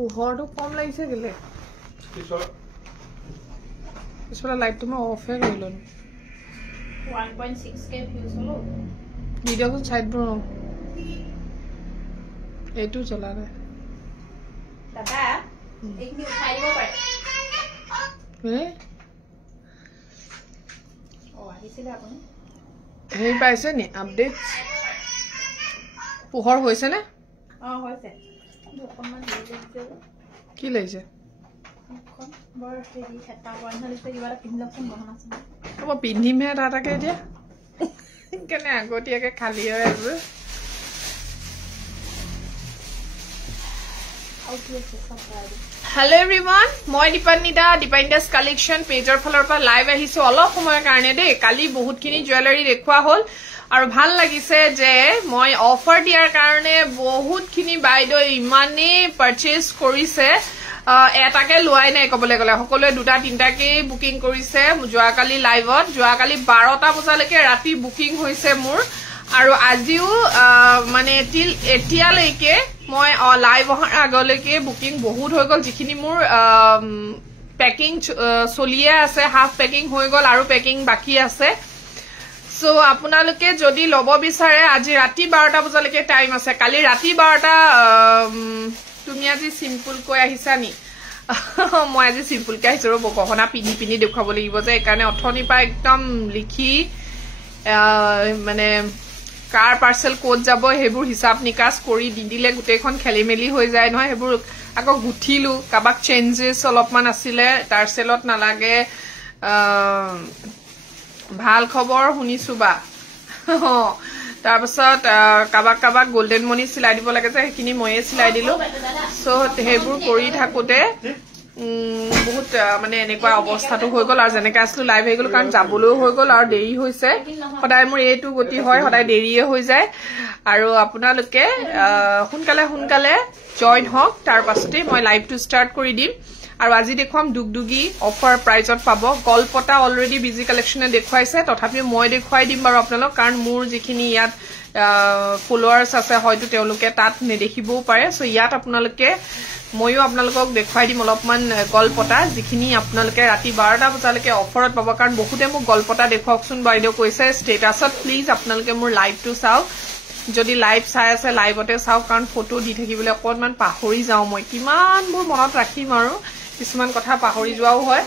পোহৰটো কম লাগিছে কেলে পিছফালে লাইটটো মই অফে কৰি ললো 1.6k views হলো ভিডিঅ'খন চাইডবোৰ এইটো চলালে দাদা এইখিনি উঠাই দিব পাৰে আহিছিলে আপুনি হেৰি পাইছে নি আপডেট পোহৰ হৈছে নে হৈছে অকণমান কি লাগিছে বৰ হেৰি এটা বন্ধলিছে কিবা এটা পিন্ধি লওকচোন গহনা আছে মই পিন্ধিমহে এটাকে এতিয়া কেনে আগতীয়াকে খালী হৈ আছে হেল্ল' এভৰিৱান মই দীপানিতা's কালেকশ্যন পেজৰ ফালৰ পৰা লাইভ আহিছো অলপ সময়ৰ কাৰণে দেই কালি বহুতখিনি জুৱেলাৰী দেখুওৱা হ'ল আৰু ভাল লাগিছে যে মই অফাৰ দিয়াৰ কাৰণে বহুতখিনি বাইদেউ ইমানেই পাৰচেজ কৰিছে এটাকে লোৱাই নাই ক'বলৈ গ'লে সকলোৱে দুটা তিনিটাকে বুকিং কৰিছে যোৱাকালি লাইভত যোৱাকালি 12টা বজালৈকে ৰাতি বুকিং হৈছে মোৰ আৰু আজিও মানে এতিয়ালৈকে মই লাইভ অহাৰ আগলৈকে বুকিং বহুত হৈ গ'ল যিখিনি মোৰ পেকিং চলিয়ে আছে হাফ পেকিং হৈ গ'ল আৰু পেকিং বাকী আছে সো আপোনালোকে যদি ল'ব বিচাৰে আজি ৰাতি 12টা বজালৈকে টাইম আছে কালি ৰাতি 12টা তুমি আজি সিম্পল কৈ আহিছা নি মই আজি সিম্পল কৈ আহিছো ৰব গহনা পিন্ধি পিন্ধি দেখুৱাব লাগিব যে এইকাৰণে অথনি পা একদম লিখি মানে কাৰ পাৰ্সেল কোড যাব হেবোৰ হিসাব নিকাস কৰি দিদিলে গুটেখন খেলি মেলি হৈ যায় নহয় হেবোৰ আকৌ গুঠিলো কাবাক চেঞ্জেস অলপমান আছিলে তাৰ সেলত নালাগে ভাল খবৰ শুনিছো বা তাৰ পাছত কাবাক গোল্ডেন মনি সিলাই দিব লাগে যে হেখিনি ময়ে সিলাই দিলো সো হেবোৰ কৰি থাকোতে বহুত মানে এনেকুৱা অৱস্থাটো হৈ গ'ল আৰু যেনেকৈ আসলো লাইভ হৈ গ'ল কাৰণ যাবলৈও হৈ গ'ল আৰু দেৰি হৈছে সদায় মোৰ এইটো গতি হয় সদায় দেৰিয়ে হৈ যায় আৰু আপোনালোকে সোনকালে জয়েন হওক তাৰ পাছতে মই লাইভটো ষ্টাৰ্ট কৰি দিম আৰু আজি দেখুৱাম দুগদুগী অফাৰ প্ৰাইজত পাব গলপটা অলৰেডি বিজি কালেকশ্যনে দেখুৱাইছে তথাপি মই দেখুৱাই দিম বাৰু আপোনালোক কাৰণ মোৰ যিখিনি ইয়াত ফলোৱাৰ্স আছে হয়তো তেওঁলোকে তাত নেদেখিবও পাৰে সো ইয়াত আপোনালোকে ময়ো আপোনালোকক দেখুৱাই দিম অলপমান গলপটা যিখিনি আপোনালোকে ৰাতি 12টা বজালৈকে অফাৰত পাব কাৰণ বহুতে মোক গলপটা দেখুৱাকচোন বাইদেউ কৈছে ষ্টেটাছত প্লিজ আপোনালোকে মোৰ লাইভটো চাওক যদি লাইভ চাই আছে লাইভতে চাওক কাৰণ ফটো দি থাকিবলৈ অকণমান পাহৰি যাওঁ মই কিমানবোৰ মনত ৰাখিম আৰু কিছুমান কথা পাহৰি যোৱাও হয়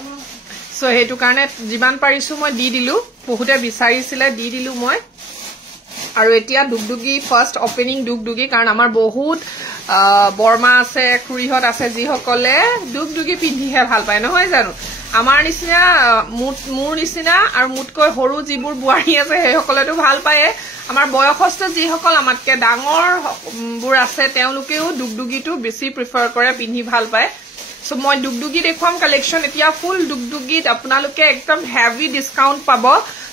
সো হেতু কাৰণে যিমান পাৰিছো মই দি দিলো বহুতে বিচাৰিছিলে দি দিলো মই আৰু এতিয়া দুগদুগী ফাৰ্স্ট ওপেনিং দুগদুগী কাৰণ আমাৰ বহুত বৰ্মা আছে খুৰিহত আছে যি সকলে দুগদুগী পিন্ধিহে ভাল পায় নহয় জানো আমাৰ নিচিনা মোৰ নিচিনা আৰু মুতকৈ সৰু যিবোৰ বুৱাৰী আছে সেই সকলেতো ভাল পায় আমাৰ বয়সস্থ যি সকল আমাতকে ডাঙৰ বোৰ আছে তেওঁলোকেও দুগদুগীটো বেছি প্ৰিফাৰ কৰে পিন্ধি ভাল পায় সো মই দুগদুগী দেখুৱাম কালেকশ্যন এতিয়া ফুল দুগদুগীত আপোনালোকে একদম হেভি ডিসকাউন্ট পাব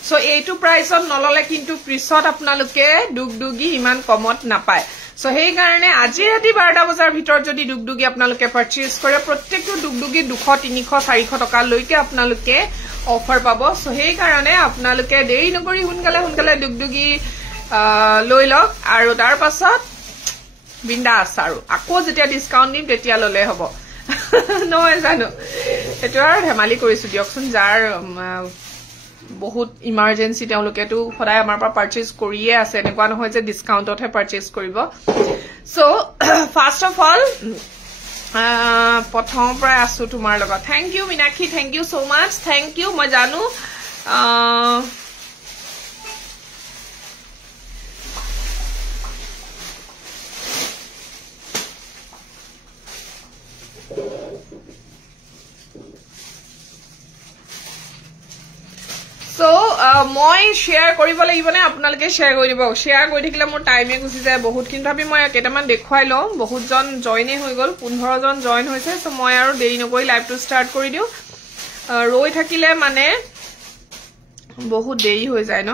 সো এইটো প্ৰাইসত নললে কিন্তু পিছত আপোনালোকে দুগদুগী ইমান কমত নাপায় সো সেই কাৰণে আজি ৰাতি 12টা বজাৰ ভিতৰত যদি দুগদুগী আপোনালোকে পাৰচেজ কৰে প্ৰত্যেকটো দুগদুগী 200 300 400 টকা লৈকে আপোনালোকে অফাৰ পাব সো সেই কাৰণে আপোনালোকে দেৰি নকৰি সোনকালে দুগদুগী লৈ লওক আৰু তাৰ পাছত বিন্দাস আৰু আকৌ যেতিয়া ডিসকাউন্ট দিম তেতিয়া ললে হ'ব নহয় জানো এটো আৰু ধেমালি কৰিছো দিয়কচোন যাৰ বহুত ইমাৰ্জেন্সি তেওঁলোকেটো সদায় আমাৰ পৰা পাৰচেজ কৰিয়ে আছে এনেকুৱা নহয় যে ডিসকাউন্টতহে পাৰচেজ কৰিব সো ফাৰ্স্ট অফ অল প্ৰথমৰ পৰা আছো তোমাৰ লগত thank you Minakshi thank you so much thank you মই জানো So, মই share কৰিব লাগিব নে আপোনালোকে share কৰি দিব share কৰি থাকিলে মোৰ টাইমে গুচি যায় বহুত কিন্তু ভাবি মই কেটামান দেখুৱাই লওঁ বহুত জন জয়েনে হৈ গল 15 জন জয়েন হৈছে সো মই আৰু দেৰি নকৰি লাইভটো ষ্টাৰ্ট কৰি দিও ৰৈ থাকিলে মানে বহুত দেৰি হৈ যায় ন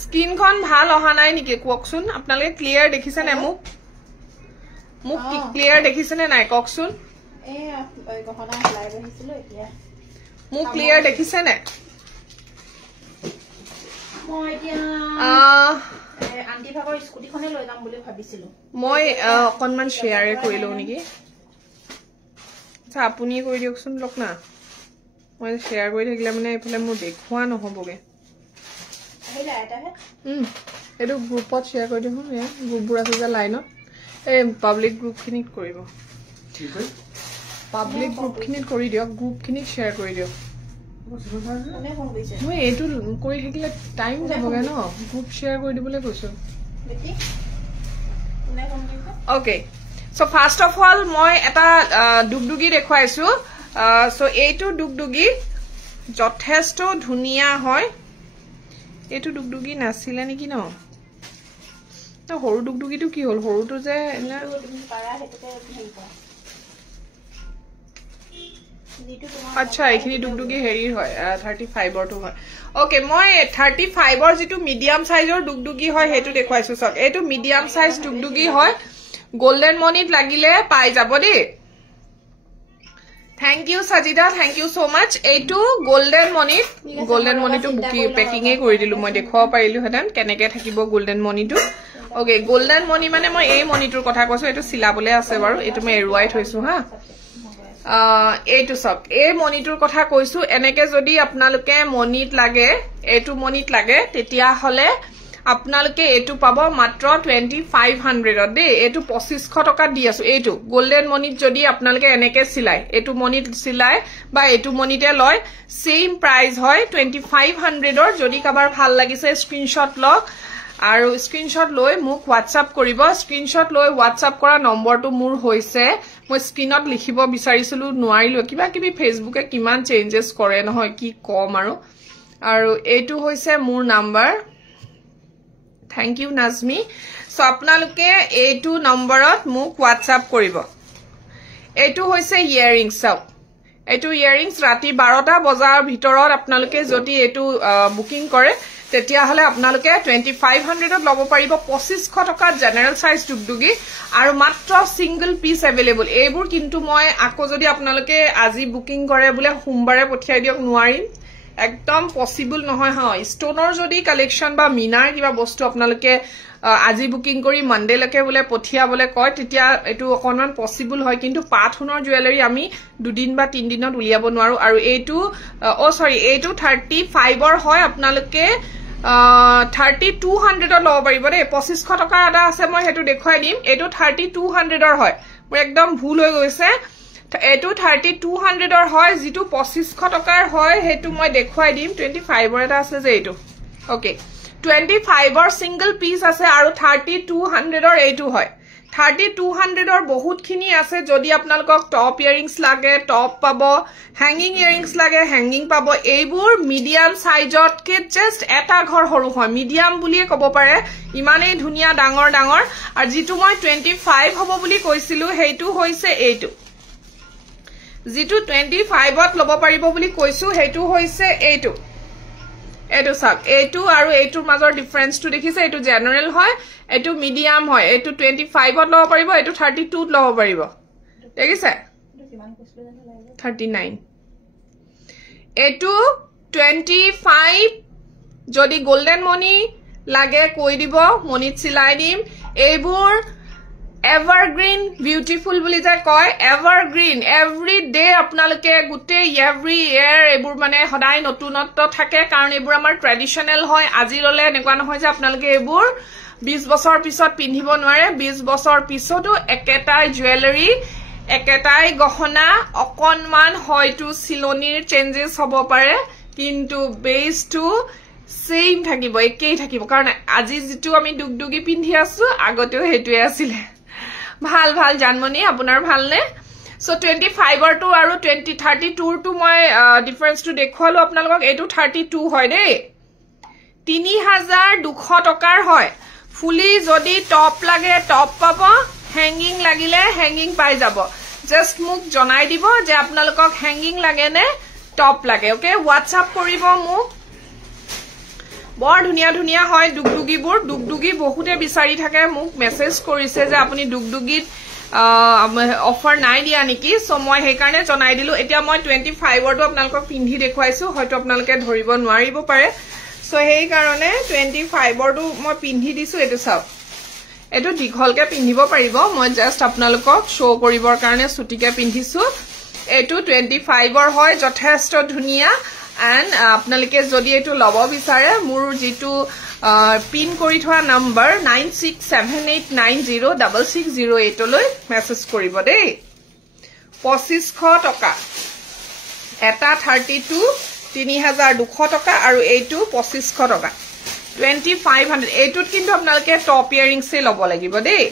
স্ক্ৰিনখন ভাল অহা নাই নেকি কোকচোন আপোনালোকে ক্লিয়াৰ দেখিছে নে মোক ক্লিয়াৰ দেখিছে নে নাই কোকচোন গহনা লাইভ আহিছিল এতিয়া মোক ক্লিয়াৰ দেখিছে নে মই এতিয়া আন্টি ভাগৰ স্কুটিখনে লৈ যাম বুলি ভাবিছিলো মই অকনমান শেয়াৰে কৰিলো নেকি আচ্ছা আপুনি কৰি দিয়কচোন লক না মই শেয়াৰ কৰি থাকিলে মানে এইফালে মোৰ দেখুৱা নহবগে আহিলা এটাহে এইটো গ্ৰুপত শেয়াৰ কৰি দিওঁ গ্ৰুপবোৰ আছে যে লাইনত এই পাব্লিক গ্ৰুপখিনিত কৰিব পাব্লিক গ্ৰুপখিনিত কৰি দিয়ক গ্ৰুপখিনিত শেয়াৰ কৰি দিয়ক মই এইটো কৰি থাকিলে টাইম যাবগে ন গ্ৰুপ শেয়াৰ কৰি দিবলৈ কৈছো okay so first of all মই এটা ডুগডুগি দেখুৱাইছো সো এইটো ডুগডুগি যথেষ্ট ধুনীয়া হয় এইটো ডুগডুগি নাছিলে নেকি ন তো সৰু ডুগডুগিটো কি হল সৰুটো যে আচ্ছা এইখিনি ডুগডুগি হেৰি হয় 35 টো হয় ওকে মই 35 ৰ যেটো মিডিয়াম সাইজৰ ডুগডুগি হয় হেতু দেখুৱাইছো সব এইটো মিডিয়াম সাইজ ডুগডুগি হয় গোল্ডেন মনিত লাগিলে পাই যাব দে thank you Sajida thank you so much এইটো গোল্ডেন মনিটো বুকি পেকিং এ কৰি দিলু মই দেখুৱা পাৰিলু হেতেন কেনেকে থাকিব গোল্ডেন মনিটো ওকে গোল্ডেন মনি মানে মই এই মনিটোৰ কথা কৈছো এটো সিলাবলে আছে বাৰু এটো মই এৰুৱাই থৈছো হা এইটো সব এই মনিটোৰ কথা কৈছো এনেকে যদি আপোনালোকে মনিত লাগে এইটো মনিত লাগে তেতিয়া হলে আপোনালোকে এইটো পাব মাত্ৰ 2500 দে এইটো 2500 টকা দি আছো এইটো গোল্ডেন মনিত যদি আপোনালোকে এনেকে সিলাই এইটো মনিত সিলাই বা এইটো মনিতে লয় সেম প্ৰাইস হয় 2500 ৰ যদি কাবাৰ ভাল লাগিছে স্ক্ৰিনশ্বট লওক আৰু স্ক্ৰিনশ্বট লৈ মোক WhatsApp কৰিব স্ক্ৰিনশ্বট লৈ WhatsApp কৰা নম্বৰটো মোৰ হৈছে মই স্ক্ৰিনত লিখিব বিচাৰিছিলো নোৱাৰিলো কিবা কিবি ফেসবুকে কিমান চেঞ্জেস কৰে নহয় কি কম আৰু এইটো হৈছে মোৰ number thank you Nazmi so আপোনালোকে এইটো নম্বৰত মোক WhatsApp কৰিব এইটো হৈছে ইয়াৰিংছ সব এইটো ইয়াৰিংছ ৰাতি 12টা বজাৰ ভিতৰত আপোনালোকে যদি এইটো বুকিং কৰে তেতিয়া হলে আপোনালোকে 2500 ত লব পাৰিব 2500 টকা জেনাৰেল সাইজ ডুগডুগি আৰু মাত্ৰ সিঙ্গল পিস अवेलेबल এইবোৰ কিন্তু মই আকো যদি আপোনালোকে আজি বুকিং কৰে বুলে সোমবাৰে পঠিয়াই দিয়ক নোৱাৰিম একদম পসিবল নহয় হা ষ্টোনৰ যদি কালেকশন বা মিনাৰ কিবা বস্তু আপোনালোকে আজি বুকিং কৰি মনডে লকে বুলে পঠিয়াবলে কয় তেতিয়া এটো অকনমান পসিবল হয় কিন্তু পাথুনৰ জুৱেলাৰী আমি দুদিন বা তিন দিনত উলিয়াব নোৱাৰো আৰু এইটো এইটো 35 ৰ হয় আপোনালোকে 3200 ৰ লব পাৰিব দে 2500 টকা এটা আছে মই হেতু দেখুৱাই দিম এটো 3200 ৰ হয় মোৰ একদম ভুল হৈ গৈছে এটো 3200 ৰ হয় যেটো 2500 টকাৰ হয় হেতু মই দেখুৱাই দিম 25 ৰ এটা আছে যে এইটো ওকে 25 ৰ সিঙ্গল পিস আছে আৰু 3200 ৰ এইটো হয় 3200 ৰ বহুত খিনি আছে যদি আপোনালোকক টপ ইয়াৰিংছ লাগে টপ পাব হ্যাঙ্গিং ইয়াৰিংছ লাগে হ্যাঙ্গিং পাব এইবোৰ মিডিয়াম সাইজত কে জাস্ট এটা ঘৰ হৰু হয় মিডিয়াম বুলিয়ে কব পাৰে ইমানেই ধুনিয়া ডাঙৰ ডাঙৰ আৰু যেটো মই 25 হ'ব বুলি কৈছিলো হেতু হৈছে এইটো যেটো 25 ত লব পাৰিব বুলি কৈছো হেতু হৈছে এইটো এটো সাক এইটো আৰু এইটোৰ মাজৰ ডিফাৰেন্সটো দেখিছে এইটো জেনাৰেল হয় এইটো মিডিয়াম হয় এইটো 25 ত লব পাৰিব এইটো 32 ত লব পাৰিব দেখিছে 39 এইটো 25 যদি গোল্ডেন মনি লাগে কৈ দিব মনিত সিলাই দিম এইবোৰ evergreen beautiful বুলি যে কয় evergreen every day আপোনালোকে গুটে every year এবোৰ মানে সদায় নতুনত্ব থাকে কাৰণ এবোৰ আমাৰ ট্ৰেডিশনাল হয় আজি ললে এনেকুৱা নহয় যে আপোনালোকে এবোৰ 20 বছৰ পিছত পিন্ধিব নোৱাৰে 20 বছৰ পিছতো একেটাই জুৱেলাৰী একেটাই গহনা অকনমান হয়তো সিলনিৰ চেঞ্জেস হ'ব পাৰে কিন্তু বেসটো সেম থাকিব একেই থাকিব কাৰণ আজি যেটো আমি ডুগডুগি পিন্ধি আছো আগতেও হেতুৱে আছিল ভাল ভাল জানমনি আপোনাৰ ভাল নে সো 25 ৰ টু আৰু 32 টু মই ডিফাৰেন্স টু দেখুৱালো আপোনালোকক এটো 32 হয় দে 3200 টকাৰ হয় ফুলি যদি টপ লাগে টপ পাব হ্যাঙ্গিং লাগিলে হ্যাঙ্গিং পাই যাব জাস্ট মোক জনাই দিব যে আপোনালোকক হ্যাঙ্গিং লাগে নে টপ লাগে ওকে WhatsApp কৰিব মোক বৰ ধুনিয়া ধুনিয়া হয় ডুগডুগিবোৰ ডুগডুগি বহুতে বিচাৰি থাকে মোক মেসেজ কৰিছে যে আপুনি ডুগডুগিত অফাৰ নাই দিয়া নেকি সো মই সেই কাৰণে জনাই দিলো এতিয়া মই 25 ৰ টো আপোনালোকক পিন্ধি দেখুৱাইছো হয়তো আপোনালোকে ধৰিব নোৱাৰিব পাৰে সো সেই কাৰণে 25 ৰটো মই পিন্ধি দিছো এটো চাওক এটো দীঘলকে পিন্ধিব পাৰিব মই জাস্ট আপোনালোকক শো কৰিবৰ কাৰণে ছুটিকে পিন্ধিছো এটো 25 হয় যথেষ্ট ধুনিয়া এন্ড আপোনালোকে যদি এটো লব বিচাৰে মোৰ যেটো পিন কৰি থোৱা নম্বৰ 9678906608 লৈ মেছেজ কৰিব দেই 2500 টকা এটা 32 3200 টকা আৰু এইটো 2500 টকা 2500 এইটোত কিন্তু আপোনালোকে টপ ইয়াৰিংছে লব লাগিব দেই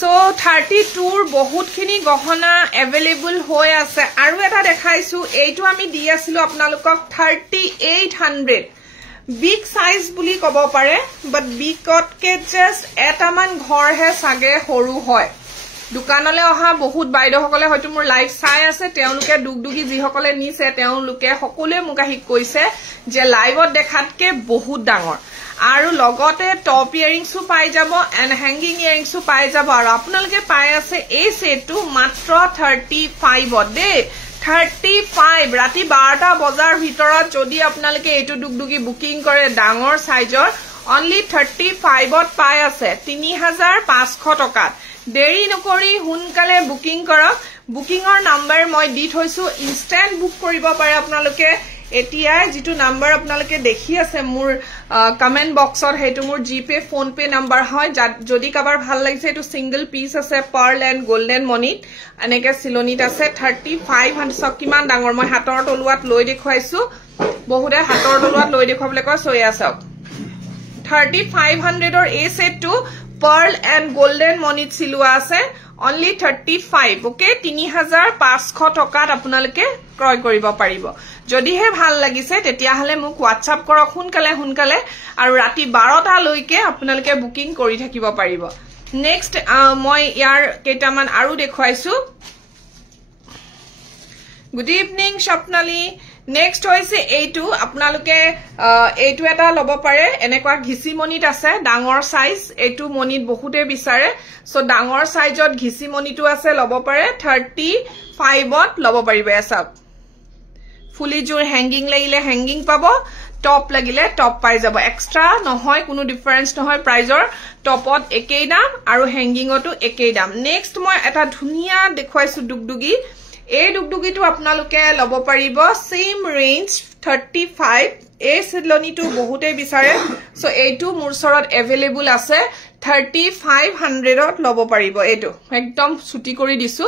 সো 32 ৰ বহুতখিনি গহনা अवेलेबल হৈ আছে আৰু এটা দেখাইছো এইটো আমি দি আছিলো আপোনালোকক 3800 বিগ সাইজ বুলি কব পাৰে বাট বিগতকে জাস্ট এটামান ঘৰ হে সাগে সৰু হয় দোকানলে অহা বহুত বাইদেউসকলে হয়তো মোৰ লাইভ চাই আছে তেওঁলোকে দুগদুগি যিসকলে নিছে তেওঁলোকে সকলোৱে মুকাহি কৈছে যে লাইভত দেখাতকে বহুত ডাঙৰ আৰু লগতে টপ ইয়াৰিংসও পাই যাব এন্ড হ্যাঙ্গিং ইয়াৰিংসও পাই যাব আৰু আপোনালোকে পাই আছে এই সেটটো মাত্ৰ 35 দে 35 ৰাতি 12টা বজাৰ ভিতৰত যদি আপোনালোকে এইটো দুগদুগি বুকিং কৰে ডাঙৰ সাইজৰ অনলি 35 পাই আছে 3500 টকা দেৰি নকৰি হুনকালে বুকিং কৰক বুকিংৰ নম্বৰ মই দি থৈছো ইনস্ট্যান্ট বুক কৰিব পাৰে আপোনালোকে এতিয়া যেটো নম্বৰ আপোনালোকে দেখি আছে মোৰ কমেন্ট বক্সত হেতু মোৰ জিপে ফোন পে নম্বৰ হয় যদি কাবাৰ ভাল লাগিছে এটো সিঙ্গল পিস আছে পাৰ্ল এন্ড গোল্ডেন মনিত এনেকে সিলনিত আছে 3500 কিমান ডাঙৰ মই হাতৰ তলুৱাত লৈ দেখুৱাইছো বহুতে হাতৰ তলুৱাত লৈ দেখুৱাবলে কয় সৈ আছক 3500 ৰ এই সেটটো Pearl and golden monit silua ase only 35 okay 3500 tokat apnaloke croy koribo paribo jodi he bhal lagise tetia hale muk whatsapp korok hunkale aru rati 12 ta loike apnaloke booking kori thakibo paribo next moi yar ketaman aru dekhwaisu good evening Shapnali next hoise এইটো আপোনালোকে এইটো এটা লব পাৰে এনেকুৱা ঘিসি মনিত আছে ডাঙৰ size এইটো মনিত বহুতে বিচাৰে সো ডাঙৰ সাইজত ঘিসি মনিটো আছে লব পাৰে 35ত লব পাৰিব এসা ফুলি জোৰ হ্যাঙ্গিং লাগিলে হ্যাঙ্গিং পাব টপ লাগিলে টপ পাই যাব এক্সট্ৰা নহয় কোনো ডিফাৰেন্স নহয় প্ৰাইজৰ টপত একেই দাম আৰু হ্যাঙ্গিংটো একেই দাম নেক্সট মই এটা ধুনিয়া দেখুৱাইছো দুগদুগি এই দুগদুগিটো আপোনালোকে লব পাৰিব সেম ৰেঞ্জ 35 এই সিলনিটো বহুতে বিচাৰে সো এইটো মোৰ সৰত अवेलेबल আছে 3500ত লব পাৰিব এইটো একদম ছুটি কৰি দিছো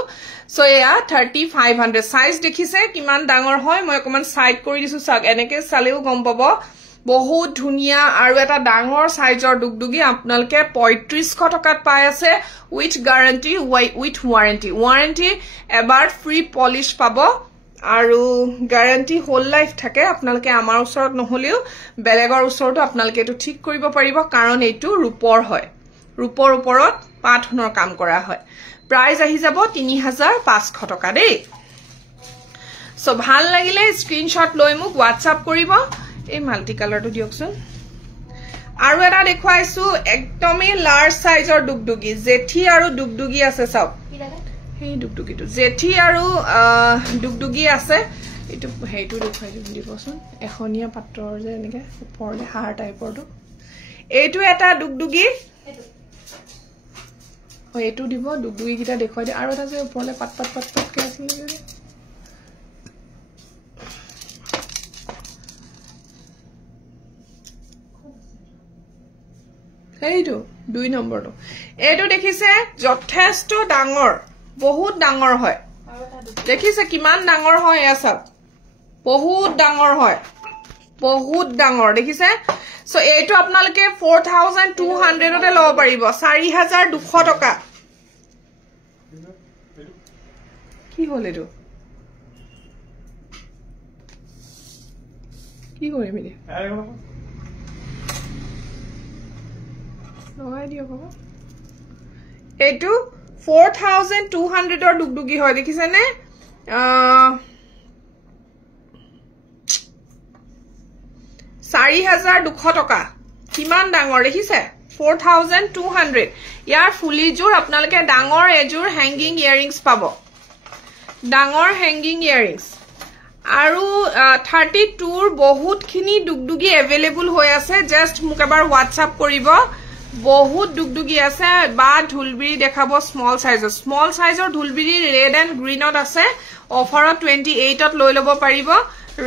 সো এয়া 3500 সাইজ দেখিছে কিমান ডাঙৰ হয় মই অকমান সাইড কৰি দিছো সাক এনেকে চালেও গম পাব বহুত ধুনিয়া আৰু এটা ডাঙৰ সাইজৰ দুগদুগি আপোনালোকে 3500 টকাত পাই আছে উইথ গ্যাৰান্টি উইথ ওয়াৰেন্টি এবাৰ ফ্ৰী পলিশ পাব আৰু গ্যাৰান্টি হোল লাইফ থাকে আপোনালোকে আমাৰ ওচৰত নহলিও বেলেগৰ ওচৰতো আপোনালোকে এটো ঠিক কৰিব পাৰিব কাৰণ এইটো ৰূপৰ হয় ৰূপৰ ওপৰত পাথনৰ কাম কৰা হয় প্ৰাইস আহি যাব 3500 টকা দেই সো ভাল লাগিলে স্ক্ৰিনশ্বট লৈ মোক WhatsApp কৰিব এই মাল্টি কালাৰটো দিয়কচোন আৰু এটা দেখুৱাইছো একদমই লাৰ্জ সাইজৰ দুগদুগি জেঠি আৰু দুগদুগি আছে সব এই দুগদুগিটো জেঠি আৰু দুগদুগি আছে এটো হেইটো দেখুৱাই দিবচোন এখনিয়া পাত্ৰৰ যে এনেকে ওপৰলে হাড় টাইপৰটো এইটো এটা দুগদুগি এইটো দিব দুগদুগি কিটা দেখুৱাই দি আৰু এটা যে ওপৰলে পাত কে আছিল এইটো 2 নম্বৰটো এইটো দেখিছে যথেষ্ট ডাঙৰ বহুত ডাঙৰ হয় দেখিছে কিমান ডাঙৰ হয় এসা বহুত ডাঙৰ দেখিছে সো এইটো আপোনালোকে 4200 তে লব পাৰিব 4200 টকা কি হল এটো কি কৰিম এনে লগাই দিও বাবা এইটো 4200 ৰ দুগদুগি হয় দেখিছে নে 4200 টকা কিমান ডাঙৰ দেখিছে 4200 ইয়াৰ ফুলি জোৰ আপোনালোকে ডাঙৰ এজোৰ হ্যাঙ্গিং ইয়াৰিংস পাব ডাঙৰ হ্যাঙ্গিং ইয়াৰিংস আৰু 32 ৰ বহুতখিনি ডুগডুগি এভেইলেবল হৈ আছে জাস্ট মোক এবাৰ WhatsApp কৰিব বহুত ডুগডুগি আছে বা ঢুলবিৰি দেখাব স্মল সাইজৰ ঢুলবিৰি ৰেড এন্ড গ্ৰীনত আছে অফাৰত 28 ত লৈ লব পাৰিব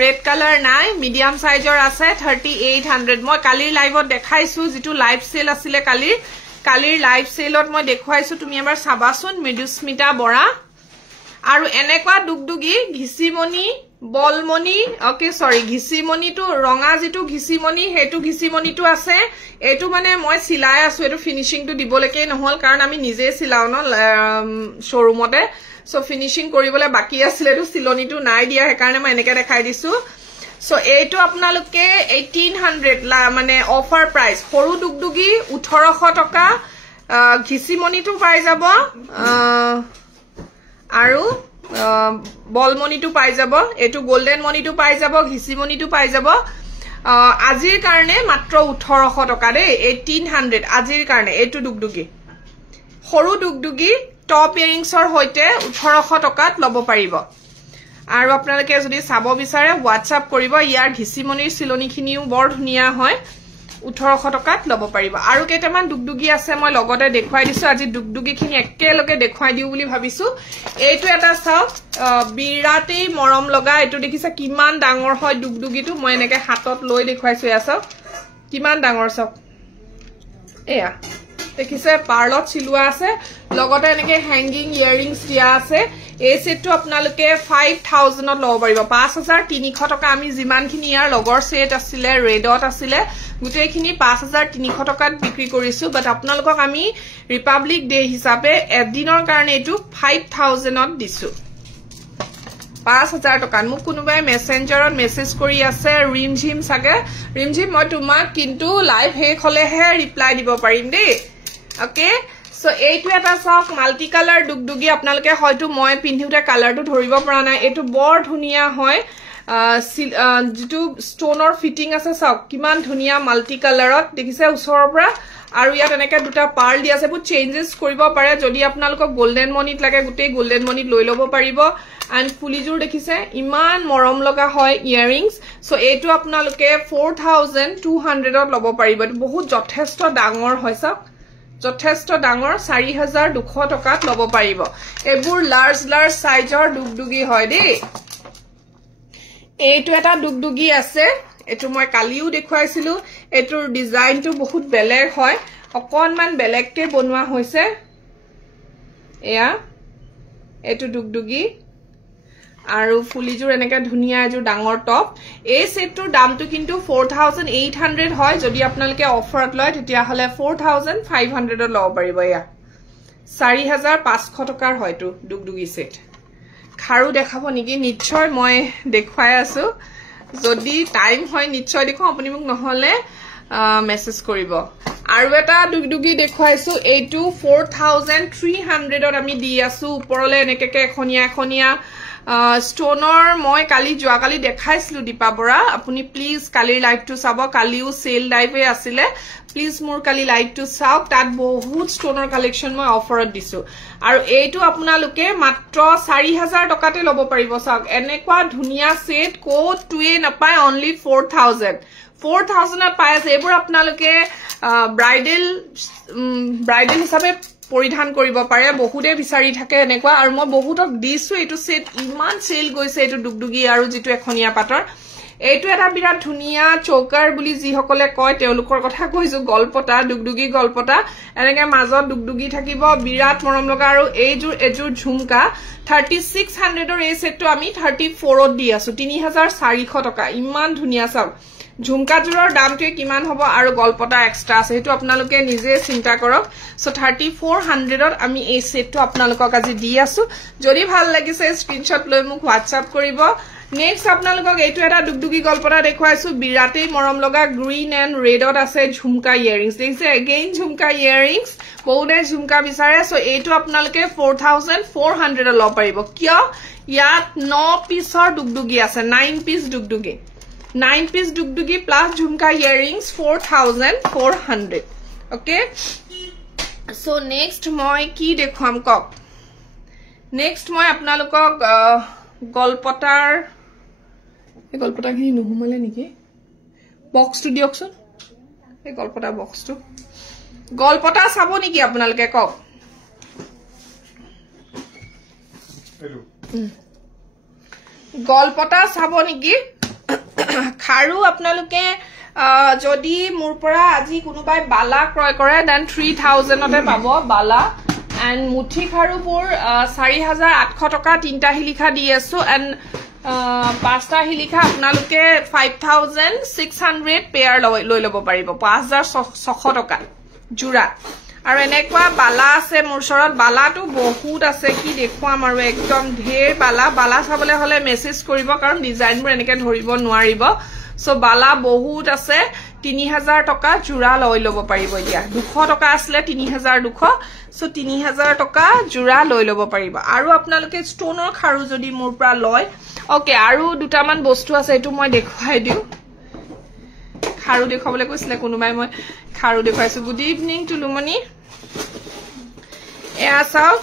ৰেড কালাৰ নাই মিডিয়াম সাইজৰ আছে 3800 মই কালিৰ লাইভত দেখাইছো যেটো লাইভ সেল আছিল কালিৰ লাইভ সেলত মই দেখুৱাইছো তুমি এবাৰ চাবাচোন মৃদুস্মিতা বৰা আৰু এনেকুৱা ডুগডুগি ঘিচিমনি বলমনি ওকে সৰি ঘিচিমনি তো ৰঙা যেটো ঘিচিমনি হেতু ঘিচিমনি তো আছে এটো মানে মই সিলাই আছো এটো ফিনিশিং তো দিবলৈকে নহল কাৰণ আমি নিজে সিলাও ন শোৰুমতে সো ফিনিশিং কৰিবলৈ বাকি আছিল এটো সিলনি তো নাই দিয়া হে কাৰণে মই এনেকে দেখাই দিছো সো এইটো আপোনালোকে 1800 মানে অফাৰ প্ৰাইস সৰু ডুগডুগি 1800 টকা ঘিচিমনি তো পাই যাব আৰু বলমনি তো পাই যাব এটো গোল্ডেন মনি তো পাই যাব ঘিচিমনি তো পাই যাব আজিৰ কাৰণে মাত্ৰ 1800 টকা দে 1800 আজিৰ কাৰণে এটো ডুগডুগি সৰু ডুগডুগি টপ ইয়াৰিংছৰ হৈতে 1800 টকাত লব পাৰিব আৰু আপোনালোকে যদি চাব বিচাৰে WhatsApp কৰিব ইয়াৰ ঘিচিমনিৰ সিলনিখিনিও বৰ ধুনিয়া হয় 1800 টকাত লব পাৰিব আৰু কেইটামান ডুগডুগি আছে মই লগতে দেখুৱাই দিছো আজি ডুগডুগিখিনি একেলগে দেখুৱাই দিও বুলি ভাবিছো এইটো এটা চাওক বিৰাটেই মৰম লগা এটো দেখিছা কিমান ডাঙৰ হয় ডুগডুগিটো মই এনেকে হাতত লৈ দেখুৱাইছো এয়া চাওক কিমান ডাঙৰ চাওক এয়া দেখিছে পাৰ্লত চিলুৱা আছে লগতে এনেকে হ্যাঙ্গিং ইয়াৰিংছ দিয়া আছে এই সেটটো আপোনালোকে 5000 ত লব পাৰিব 5300 টকা আমি যিমানখিনি ইয়াৰ লগৰ সেট আছিল ৰেডত আছিল গুটেইখিনি 5300 টকাত বিক্ৰী কৰিছো বাট আপোনালোকক আমি ৰিপাব্লিক ডে হিচাপে এদিনৰ কাৰণে এটো 5000 ত দিছো 5000 টকা মোক কোনোবাই মেসেঞ্জাৰত মেসেজ কৰি আছে ৰিমঝিম সাগে ৰিমঝিম মই তোমাক কিন্তু লাইভ হে খলেহে ৰিপ্লাই দিব পাৰিম দে ওকে সো এইটো এটা সক মাল্টি কালাৰ ডুগডুগি আপোনালোকে হয়তো মই পিন্ধিউতে কালাৰটো ধৰিব পৰা নাই এটো বৰ ধুনিয়া হয় যেটো ষ্টোনৰ ফিটিং আছে সক কিমান ধুনিয়া মাল্টি কালাৰত দেখিছে ওচৰৰ পৰা আৰু ইয়াত এনেকে দুটা পাৰ্ল দি আছে বহুত চেঞ্জেস কৰিব পাৰে যদি আপোনালোকক গোল্ডেন মনিত লাগে গুটেই গোল্ডেন মনিত লৈ লব পাৰিব এন্ড ফুলিজুৰ দেখিছে ইমান মৰম লগা হয় ইয়াৰিংছ সো এইটো আপোনালোকে 4200 ত লব পাৰিব বহুত যথেষ্ট ডাঙৰ হয় সক যথেষ্ট ডাঙৰ 4200 টকাত লব পাৰিব এবোৰ লাৰ্জ সাইজৰ ডুগডুগি হয় দেই এইটো এটা ডুগডুগি আছে এটো মই কালিও দেখুৱাইছিলো এটোৰ ডিজাইনটো বহুত বেলেগ হয় অকনমান বেলেগকে বনোৱা হৈছে এয়া এটো ডুগডুগি আৰু ফুলিজুৰ এনেকে ধুনিয়া এজু ডাঙৰ টপ এই সেটটোৰ দামটো কিন্তু 4800 হয় যদি আপোনালোকে অফাৰত লয় তেতিয়া হলে 4500 ত লব পাৰিব এয়া 4500 টকাৰ হয়তো ডুগডুগি সেট খাৰু দেখাব নেকি নিশ্চয় মই দেখুৱাই আছো যদি টাইম হয় নিশ্চয় দেখো আপুনি মোক নহলে মেসেজ কৰিব আৰু এটা ডুগডুগি দেখুৱাইছো এইটো 4300 ত আমি দি আছো ওপৰলে এনেকে এখনিয়া ষ্টোনৰ মই কালি যোৱাকালি দেখাইছিলো দীপা বৰা আপুনি প্লিজ কালিৰ লাইভটো চাব কালিও সেল লাইভে আছিল প্লিজ মোৰ কালি লাইভটো চাওক তাত বহুত ষ্টোনৰ কালেকশন মই অফাৰত দিছো আৰু এইটো আপোনালোকে মাত্ৰ 4000 টকাতে লব পাৰিব চাওক এনেকুৱা ধুনিয়া সেট কোটোৱে নাপায় অনলি 4000 ত পায় আছে এবোৰ আপোনালোকে ব্ৰাইডেল হিচাপে পৰিধান কৰিব পাৰে বহুতে বিচাৰি থাকে এনেকুৱা আৰু মই বহুতক দিছো এটো সেট ইমান সেল গৈছে এটো ডুগডুগি আৰু যেটো এখনিয়া পাতৰ এইটো এটা বিৰাট ধুনিয়া চৌকাৰ বুলি যি সকলে কয় তেওঁলোকৰ কথা কৈছো গলপটা ডুগডুগি গলপটা এনেকে মাজত ডুগডুগি থাকিব বিৰাট মৰম লগা আৰু এজুৰ ঝুমকা 3600 ৰ এই সেটটো আমি 34 ত দি আছো 3400 টকা ইমান ধুনিয়া চাওক ঝুমকাজুৰৰ দামটো কিমান হ'ব আৰু গলপটা এক্সট্ৰা আছে হেতু আপোনালোকে নিজে চিন্তা কৰক সো 3400 ত আমি এই সেটটো আপোনালোকক আজি দি আছো যদি ভাল লাগিছে স্ক্ৰিনশ্বট লৈ মোক WhatsApp কৰিব নেক্সট আপোনালোকক এইটো এটা ডুগডুগি গলপটা দেখুৱাইছো বিৰাটেই মৰম লগা গ্ৰীন এন্ড ৰেডত আছে ঝুমকা ইয়াৰিংছ দেখিছে এগেইন ঝুমকা ইয়াৰিংছ বহুতে ঝুমকা বিচাৰে সো এইটো আপোনালোকে 4400 লব পাৰিব কিয় ইয়াত 9 পিছৰ ডুগডুগি আছে 9 পিছ ডুগডুগি 9 piece dugdugi plus jhumka earrings 4400 okay so next moi ki dekham kok next moi apnalokok golpotar এই গল্পটাখিনি নুহুমালে নেকি বক্সটো দিয়কচোন এই গল্পটা বক্সটো গল্পটা চাব নেকি আপোনালোকে কক গল্পটা চাব নেকি খাৰু আপোনালোকে যদি মোৰ পৰা আজি কোনোবাই বালা ক্ৰয় কৰে দেন 3000 তে পাব বালা এণ্ড মুঠি খাৰুবোৰ 4800 টকা তিনটা হিলিখা দি আছো এণ্ড পাঁচটা হিলিখা আপোনালোকে 5600 পেয়াৰ লৈ ল'ব পাৰিব 5600 টকা জোৰা আৰু এনেকুৱা বালা আছে মোৰ ওচৰত বালাটো বহুত আছে কি দেখুৱাম আৰু একদম ঢেৰ বালা চাবলৈ হলে মেছেজ কৰিব কাৰণ ডিজাইনবোৰ এনেকে ধৰিব নোৱাৰিব সো বালা বহুত আছে 3000 টকা জোৰা লৈ ল'ব পাৰিব এতিয়া 200 টকা আসলে 3200 সো 3000 টকা জোৰা লৈ ল'ব পাৰিব আৰু আপোনালোকে ষ্টোনৰ খাৰু যদি মোৰ পৰা লয় ওকে আৰু দুটামান বস্তু আছে এটো মই দেখুৱাই দিও খাৰু দেখাবলৈ কৈছিলে কোনোবাই মই খাৰু দেখাইছো গুড ইভিনিং টু লুমনি এয়া চাওক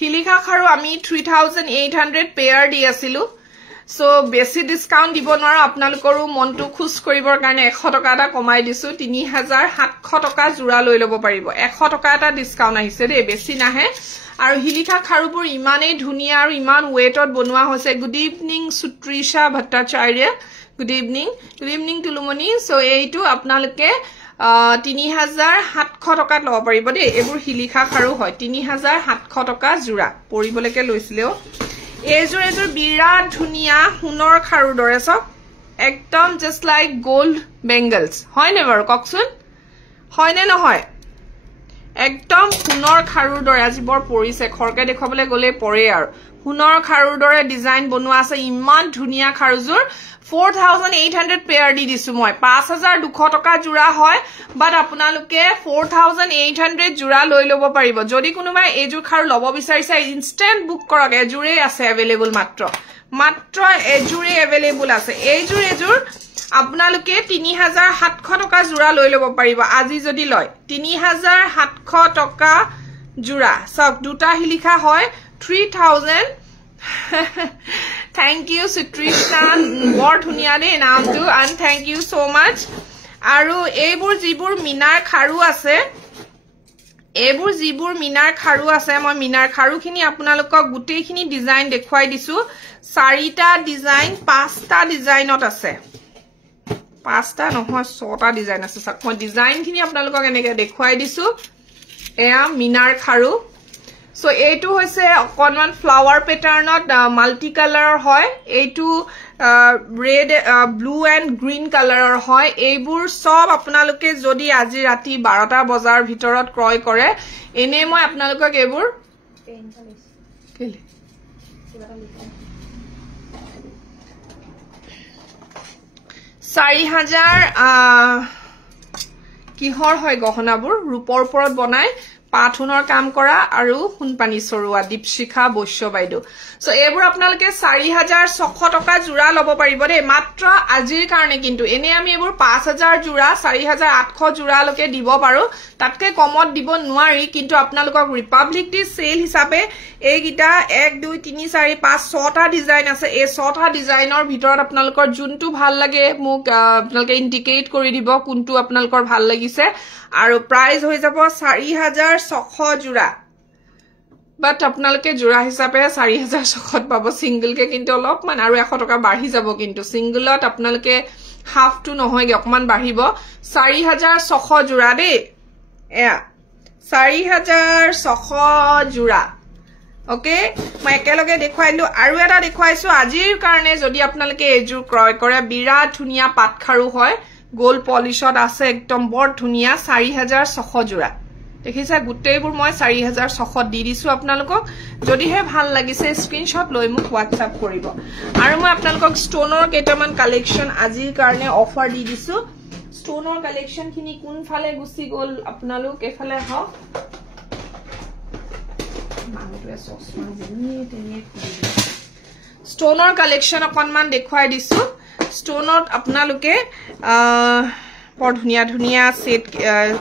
হিলিখা খাৰু আমি 3800 পেয়াৰ দি আছিলো সো বেছি ডিসকাউন্ট দিব নোৱাৰো আপোনালোকৰো মনটো খুশ কৰিবৰ কাৰণে 100 টকা এটা কমাই দিছো 3700 টকা জোৰা লৈ ল'ব পাৰিব 100 টকা এটা ডিসকাউন্ট আহিছে দে বেছি নাহে আৰু হিলিখা খাৰুবোৰ ইমানেই ধুনিয়া আৰু ইমান ওয়েটত বনোৱা হৈছে good evening Sutrisha Bhattacharya good evening Tulumoni so এইটো আপোনালোকে 3700 টকাত ল'ব পাৰিব দে এবোৰ হিলিখা খাৰু হয় 3700 টকা জোৰা পৰিবলৈকে লৈছিলেও এজোৰ বিৰাট ধুনিয়া সোণৰ খাৰু দৰে সব একদম জাস্ট লাইক গোল্ড বেঙ্গলস হয় নে বাৰু ককচোন হয় নে নহয় একদম সোণৰ খাৰুৰ দৰে আজি বৰ পৰিছে খৰকে দেখাবলৈ গলে পৰে আৰু সোণৰ খাৰুৰ দৰে ডিজাইন বনোৱা আছে ইমান ধুনিয়া খাৰুজোৰ 4800 পেয়াৰ দি দিছো মই 5200 টকা জোৰা হয় বাট আপোনালোকে 4800 জোৰা লৈ ল'ব পাৰিব যদি কোনোবাই এজোৰ খাৰু ল'ব বিচাৰিছে ইনষ্টেন্ট বুক কৰক এজোৰে আছে अवेलेबल মাত্ৰ এজোৰে अवेलेबल আছে এজোৰ আপোনালোকে 3700 টকা জোৰা লৈ ল'ব পাৰিব আজি যদি লয় 3700 টকা জোৰা সব দুটা হিলিখা হয় 3000 Thank you Sutrisha বৰ ধুনিয়া দে নামটো and thank you so much আৰু এইবোৰ যিবোৰ মিনাৰ খাৰু আছে মই মিনাৰ খাৰুখিনি আপোনালোকক গুটেইখিনি ডিজাইন দেখুৱাই দিছো চাৰিটা ডিজাইন পাঁচটা ডিজাইনত আছে পাঁচটা নহয় ছটা ডিজাইন আছে সক মই ডিজাইনখিনি আপোনালোকক এনেকৈ দেখুৱাই দিছো এয়া মিনাৰ খাৰু সো এইটো হৈছে অকনমান ফ্লাৱাৰ প্যাটাৰ্নত মাল্টি কালাৰৰ হয় এইটো ৰেড ব্লু এণ্ড গ্ৰীন কালাৰৰ হয় এইবোৰ সব আপোনালোকে যদি আজি ৰাতি 12টা বজাৰ ভিতৰত ক্ৰয় কৰে এনে মই আপোনালোকক এইবোৰ 4000 কিহৰ হয় গহনাবোৰ ৰূপৰ ওপৰত বনাই পাথুনৰ কাম কৰা আৰু হুনপানী সৰুৱা দীপশিখা বৈশ্য বাইদু সো এইবোৰ আপোনালোকে 4600 টকা জোৰা ল'ব পাৰিব দে মাত্ৰ আজিৰ কাৰণে কিন্তু এনে আমি এইবোৰ 5000 জোৰা 4800 জোৰা লকে দিব পাৰো তাতকে কমত দিব নোৱাৰি কিন্তু আপোনালোকক ৰিপাব্লিক ডে সেল হিচাপে এইগিটা 1 2 3 4 5 6টা ডিজাইন আছে এই 6টা ডিজাইনৰ ভিতৰত আপোনালোকৰ যোনটো ভাল লাগে মোক আপোনালোকে ইন্ডিকেট কৰি দিব কোনটো আপোনালোকৰ ভাল লাগিছে আৰু প্ৰাইস হৈ যাব 4600 জোৰা বাট আপোনালোকে জোৰা হিচাপে 4600 পাব সিঙ্গল কে কিন্তু অলপমান আৰু 100 টকা বাঢ়ি যাব কিন্তু সিঙ্গলত আপোনালোকে হাফ টু নহয়গে অকমান বাঢ়িব 4600 জোৰা দে এয়া 4600 জোৰা ওকে মই একেলগে দেখুৱাইলো আৰু এটা দেখুৱাইছো আজিৰ কাৰণে যদি আপোনালোকে এজোৰ ক্ৰয় কৰে বিৰাট ধুনিয়া পাটখাৰু হয় গোল পলিশত আছে একদম বৰ ধুনিয়া 4600 জোৰা দেখিছা গুটেইবোৰ মই 4600 দি দিছো আপোনালোকক যদিহে ভাল লাগিছে স্ক্ৰিনশ্বট লৈ মোক WhatsApp কৰিব আৰু মই আপোনালোকক ষ্টোনৰ কেইটামান কালেকচন আজিৰ কাৰণে অফাৰ দি দিছো ষ্টোনৰ কালেকচন খিনি কোন ফালে গুছি গল আপোনালোক এফালে হওক মানুহটোৱে চশমা জিনি তেনে ষ্টোনৰ কালেকচন অকনমান দেখুৱাই দিছো ষ্টোনত আপোনালোকে বৰ ধুনিয়া ধুনিয়া সেট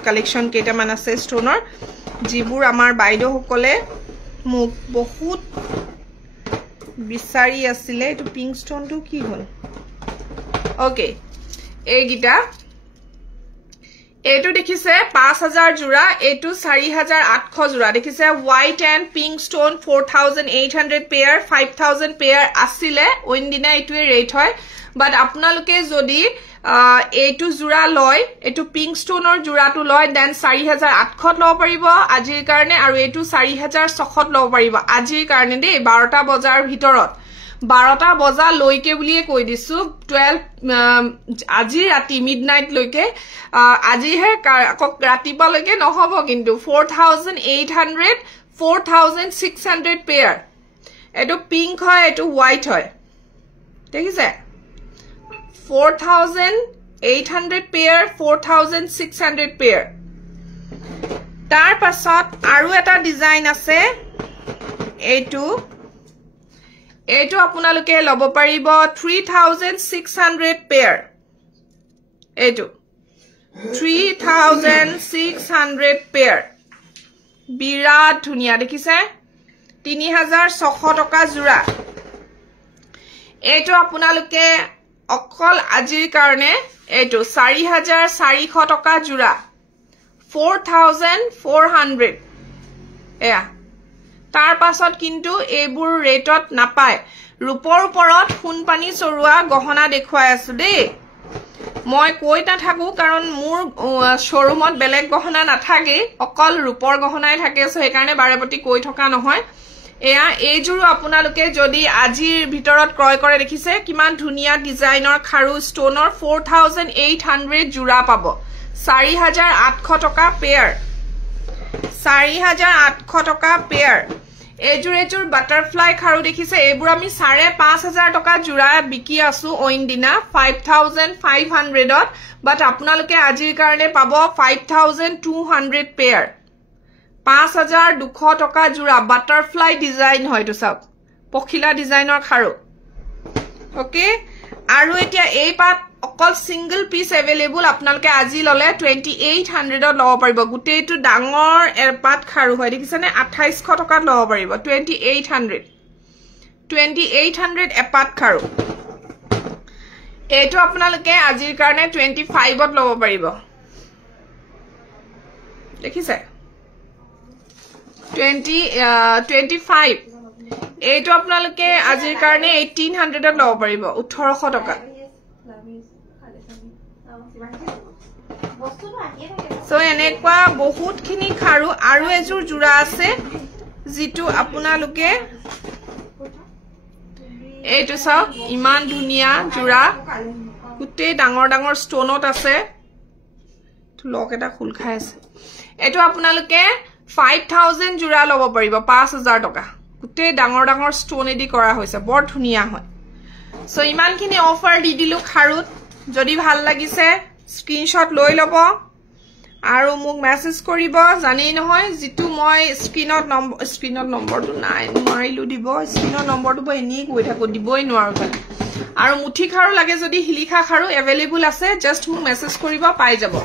কালেকশন কেইটামান আছে ষ্টোনৰ যিবোৰ আমাৰ বাইদেউ সকলে মোক বহুত বিচাৰি আছিলে এটো পিংক ষ্টোন টো কি হল ওকে এই গিটা এটো দেখিছে 5000 জোড়া এটো 4800 জোড়া দেখিছে white and pink stone 4800 pair 5000 pair আসিলে ওইনদিনা এটোৱে ৰেট হয় বাট আপোনালোকে যদি এটো জোড়া লয় এটো পিংক ষ্টোনৰ জোড়াটো লয় দেন 4800 লব পাৰিব আজিৰ কাৰণে আৰু এটো 4600 লব পাৰিব আজিৰ কাৰণে দেই 12টা বজাৰ ভিতৰত 12টা বজা লৈকে বুলিয়ে কৈ দিছো 12 আজি ৰাতি মিডনাইট লৈকে আজি হে ৰাতিপা লৈকে নহব কিন্তু 4800 4600 পেয়াৰ এটো পিংক হয় এটো হোয়াইট হয় দেখিছে 4800 পেয়াৰ 4600 পেয়াৰ তাৰ পাছত আৰু এটা ডিজাইন আছে এটো আপোনালোকে লব পাৰিব 3600 পেয়াৰ এটো 3600 পেয়াৰ বিৰাট ধুনিয়া দেখিছে 3600 টকা জোড়া এটো আপোনালোকে অকল আজিৰ কাৰণে এটো 4400 টকা জোড়া 4400 এয়া তাৰ পাছত কিন্তু এইবোৰ ৰেটত নাপায় ৰূপৰ ওপৰত সোণপানী চৰুৱা গহনা দেখুৱাই আছো দেই মই কৈ নাথাকো কাৰণ মোৰ শোৰুমত বেলেগ গহনা নাথাকে অকল ৰূপৰ গহনাই থাকে সো সেইকাৰণে বাৰেপতি কৈ থকা নহয় এয়া এইজুৰো আপোনালোকে যদি আজিৰ ভিতৰত ক্ৰয় কৰে দেখিছে কিমান ধুনিয়া ডিজাইনৰ খাৰু ষ্টোনৰ 4800 জোড়া পাব 4800 টকা পেয়াৰ 4800 টকা পেয়াৰ এজুৰ বাটাৰফ্লাই খাৰু দেখিছে এইবোৰ আমি 5500 টকা জোড়া বিকি আছো ওইন দিনা 5500 ত বাট আপোনালোকে আজিৰ কাৰণে পাব 5200 পেয়াৰ 5200 টকা জোড়া বাটাৰফ্লাই ডিজাইন হয়তো সব পখিলা ডিজাইনৰ খাৰু ওকে আৰু এতিয়া এই পাত অকল সিঙ্গল পিস अवेलेबल আপোনালোকে আজি ললে 2800 ত লব পাৰিব গুটেইটো ডাঙৰ এৰপাত খাৰু হয় দেখিছনে 2800 টকাত লব পাৰিব 2800 এপাত খাৰু এটো আপোনালোকে আজিৰ কাৰণে 25 ত লব পাৰিব দেখিছে 25 এটো আপোনালোকে আজিৰ কাৰণে 1800 ত লব পাৰিব 1800 টকা সো এনেকুৱা বহুত খিনি খাৰু আৰু এজুৰ জোড়া আছে জিতু আপোনালোকে এইটো সব ইমান ধুনিয়া জোড়া গুটে ডাঙৰ ডাঙৰ ষ্টোনত আছে লক এটা খুল খাই আছে এটো আপোনালোকে 5000 জোড়া লব পাৰিব 5000 টকা গুটে ডাঙৰ ডাঙৰ ষ্টোন এদি কৰা হৈছে বৰ ধুনিয়া হয় সো ইমান খিনি অফাৰ দি দিলু খাৰুত যদি ভাল লাগিছে স্ক্ৰিনশট লৈ লব আৰু মোক মেসেজ কৰিব জানি নহয় জিতু মই স্ক্ৰিনত নম্বৰটো নাই মাৰিলু দিব স্ক্ৰিনৰ নম্বৰটো মই এনি কৈ থাকো দিবই নোৱাৰো আৰু মুঠি খাৰু লাগে যদি হিলিখা খাৰু अवेलेबल আছে জাস্ট মোক মেসেজ কৰিব পাই যাব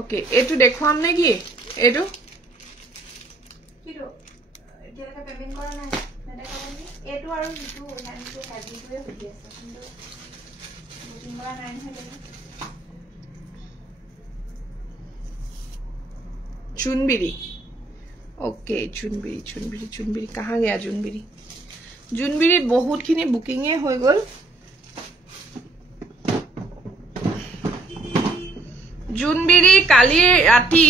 ওকে এটো দেখুৱাম নেকি এটো কিটো এতিয়ালৈকে পেমেন্ট কৰা নাই নেদেখাবনি এটো আৰু জিতু হেনটো হেভিটোৱে হৈ আছে কিন্তু বুকিং কৰা নাই নহয় चुनबिरी ओके चुनबिरी कहाँ गया चुनबिरी बहुत खिनि बुकिंगे हो गल चुनबिरी काली राति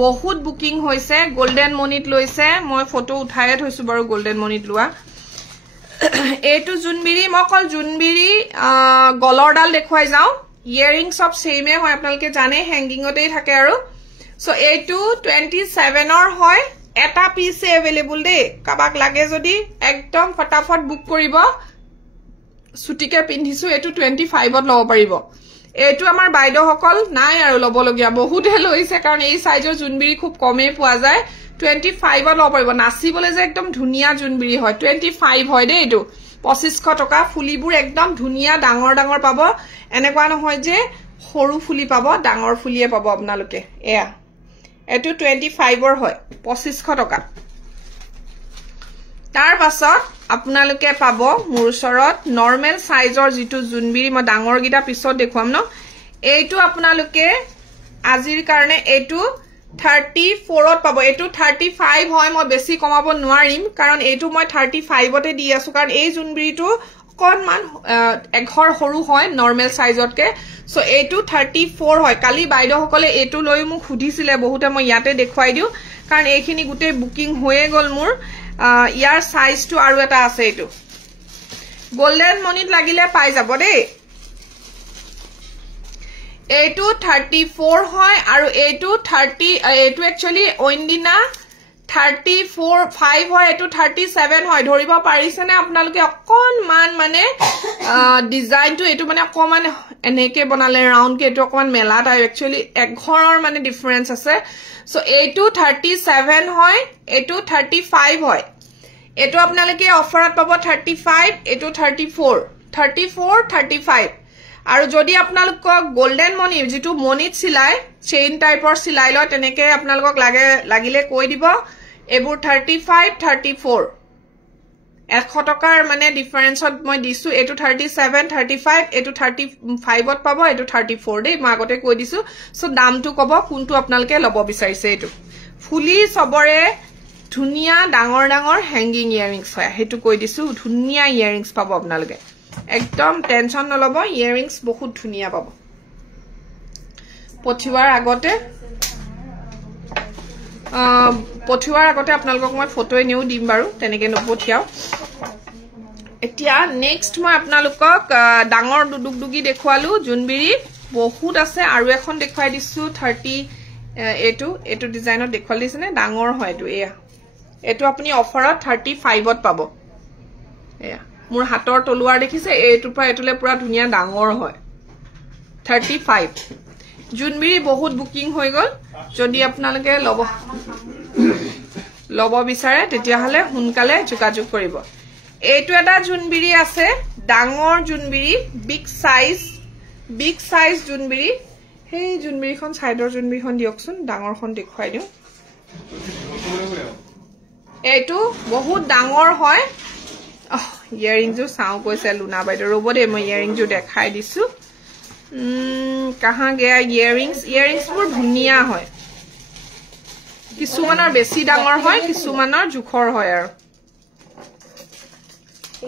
बहुत बुकिंग होइसे गोल्डन मनित लइसे মই ফটো উঠায়ে থৈছো বাৰু গোল্ডেন মনিত লোৱা এটো চুনবিৰি মকল চুনবিৰি গলৰডাল দেখুৱাই যাও ইয়াৰিং সব সেমে হয় আপোনালোকে জানে হ্যাঙ্গিংতেই থাকে আৰু So A2 27 or hoy eta piece available de kabak lage jodi ekdom fatafat book koribo sutike pindhisu etu 25 ot lobo paribo etu amar baido hokol nai aru lobo logia bahut helo hoise karon ei size or junbiri khub kome pua jay 25 ot lobo paribo nasi bole je ekdom dhunia junbiri hoy 25 hoy de etu 2500 toka fulibur ekdom dhunia dangor dangor pabo enekwa nohoy je horu fuli pabo dangor fuliye pabo apnaloke eya এটো 25 or হয় 2500 টাকা তাৰ পাছত আপোনালোকে পাব মোৰ ওচৰত normal সাইজৰ যেটো জুনবিৰি মই ডাঙৰ গিটা পিছত দেখুৱাম ন এইটো আপোনালোকে আজিৰ কাৰণে এইটো 34 ত পাব এইটো 35 হয় মই বেছি কমাব নোৱাৰিম কাৰণ এইটো মই 35 তে দি আছো কাৰণ এই জুনবিৰিটো অকনমান এঘৰ সৰু হয় নৰ্মেল সাইজতকে সো এইটো 34 হয় কালি বাইদেউ সকলে এইটো লৈ মোক খুদিছিলে বহুতে মই ইয়াতে দেখুৱাই দিও কাৰণ এইখিনি গুটে বুকিং হৈয়ে গল মোৰ ইয়াৰ সাইজটো আৰু এটা আছে এইটো গোল্ডেন মনিত লাগিলে পাই যাব দেই এইটো 34 হয় আৰু এইটো 30 এইটো একচুয়ালি ওইনদিনা 34 5 হয় এইটো 37 হয় ধৰিব পাৰিছেনে আপোনালোকে অকনমান মানে ডিজাইনটো এইটো মানে অকমান এনেকে বনালে ৰাউন্ড কে এইটো অকমান মেলা টাইপ একচুয়ালি এক ঘৰৰ মানে ডিফাৰেন্স আছে সো এইটো 37 হয় এইটো 35 হয় এইটো আপোনালোকে অফাৰত পাব 35 এইটো 34 35 আৰু যদি আপোনালোকক গোল্ডেন মনি যেটো মনিত সিলাই চেইন টাইপৰ সিলাই লয় তেনেকে আপোনালোকক লাগিলে কৈ দিব এবোৰ 35 34 100 টকাৰ মানে ডিফাৰেন্সত মই দিছো এটো 37 35 এটো 35 ত পাব এটো 34 দেই মই আগতে কৈ দিছো সো দামটো কব কোনটো আপোনালোকে লব বিচাৰিছে এটো ফুলি সবৰে ধুনিয়া ডাঙৰ ডাঙৰ হ্যাঙ্গিং ইয়াৰিংস হয় হেতু কৈ দিছো ধুনিয়া ইয়াৰিংস পাব আপোনালোকে একদম টেনশন নলব ইয়াৰিংস বহুত ধুনিয়া পাব পঠিওৱাৰ আগতে আপোনালোকক মই ফটোই নিউ দিম বাৰু তেনেকে নপঠিয়াও এতিয়া নেক্সট মই আপোনালোকক ডাঙৰ দুডুগডুগি দেখুৱালো জুনবিৰি বহুত আছে আৰু এখন দেখুৱাই দিছো 30 এটো ডিজাইনত দেখুৱাল দিছেনে ডাঙৰ হয় এটো আপুনি অফাৰত 35 ত পাব এয়া মোৰ হাতৰ তলুৱাৰ দেখিছে এইটো পৰা এটুলে পুৰা ধুনিয়া ডাঙৰ হয় 35 জুনবিৰি বহুত বুকিং হৈ গল যদি আপোনালোকে লব বিচাৰে তেতিয়া হলে হুনকালে যোগাযোগ কৰিব এইটো এটা জুনবিৰি আছে ডাঙৰ জুনবিৰি বিগ সাইজ জুনবিৰি হেই জুনবিৰিখন সাইডৰ জুনবিৰিখন দিয়কচোন ডাঙৰখন দেখুৱাই দিও এইটো বহুত ডাঙৰ হয় ইয়াৰিংজু চাও কৈছে লুনা বাইদেউ ৰব দে মই ইয়াৰিংজু দেখাই দিছো कहां गया इयरिंग्स বোৰ ধুনিয়া হয় কিছুমানৰ বেছি ডাঙৰ হয় কিছুমানৰ জুখৰ হয় আৰু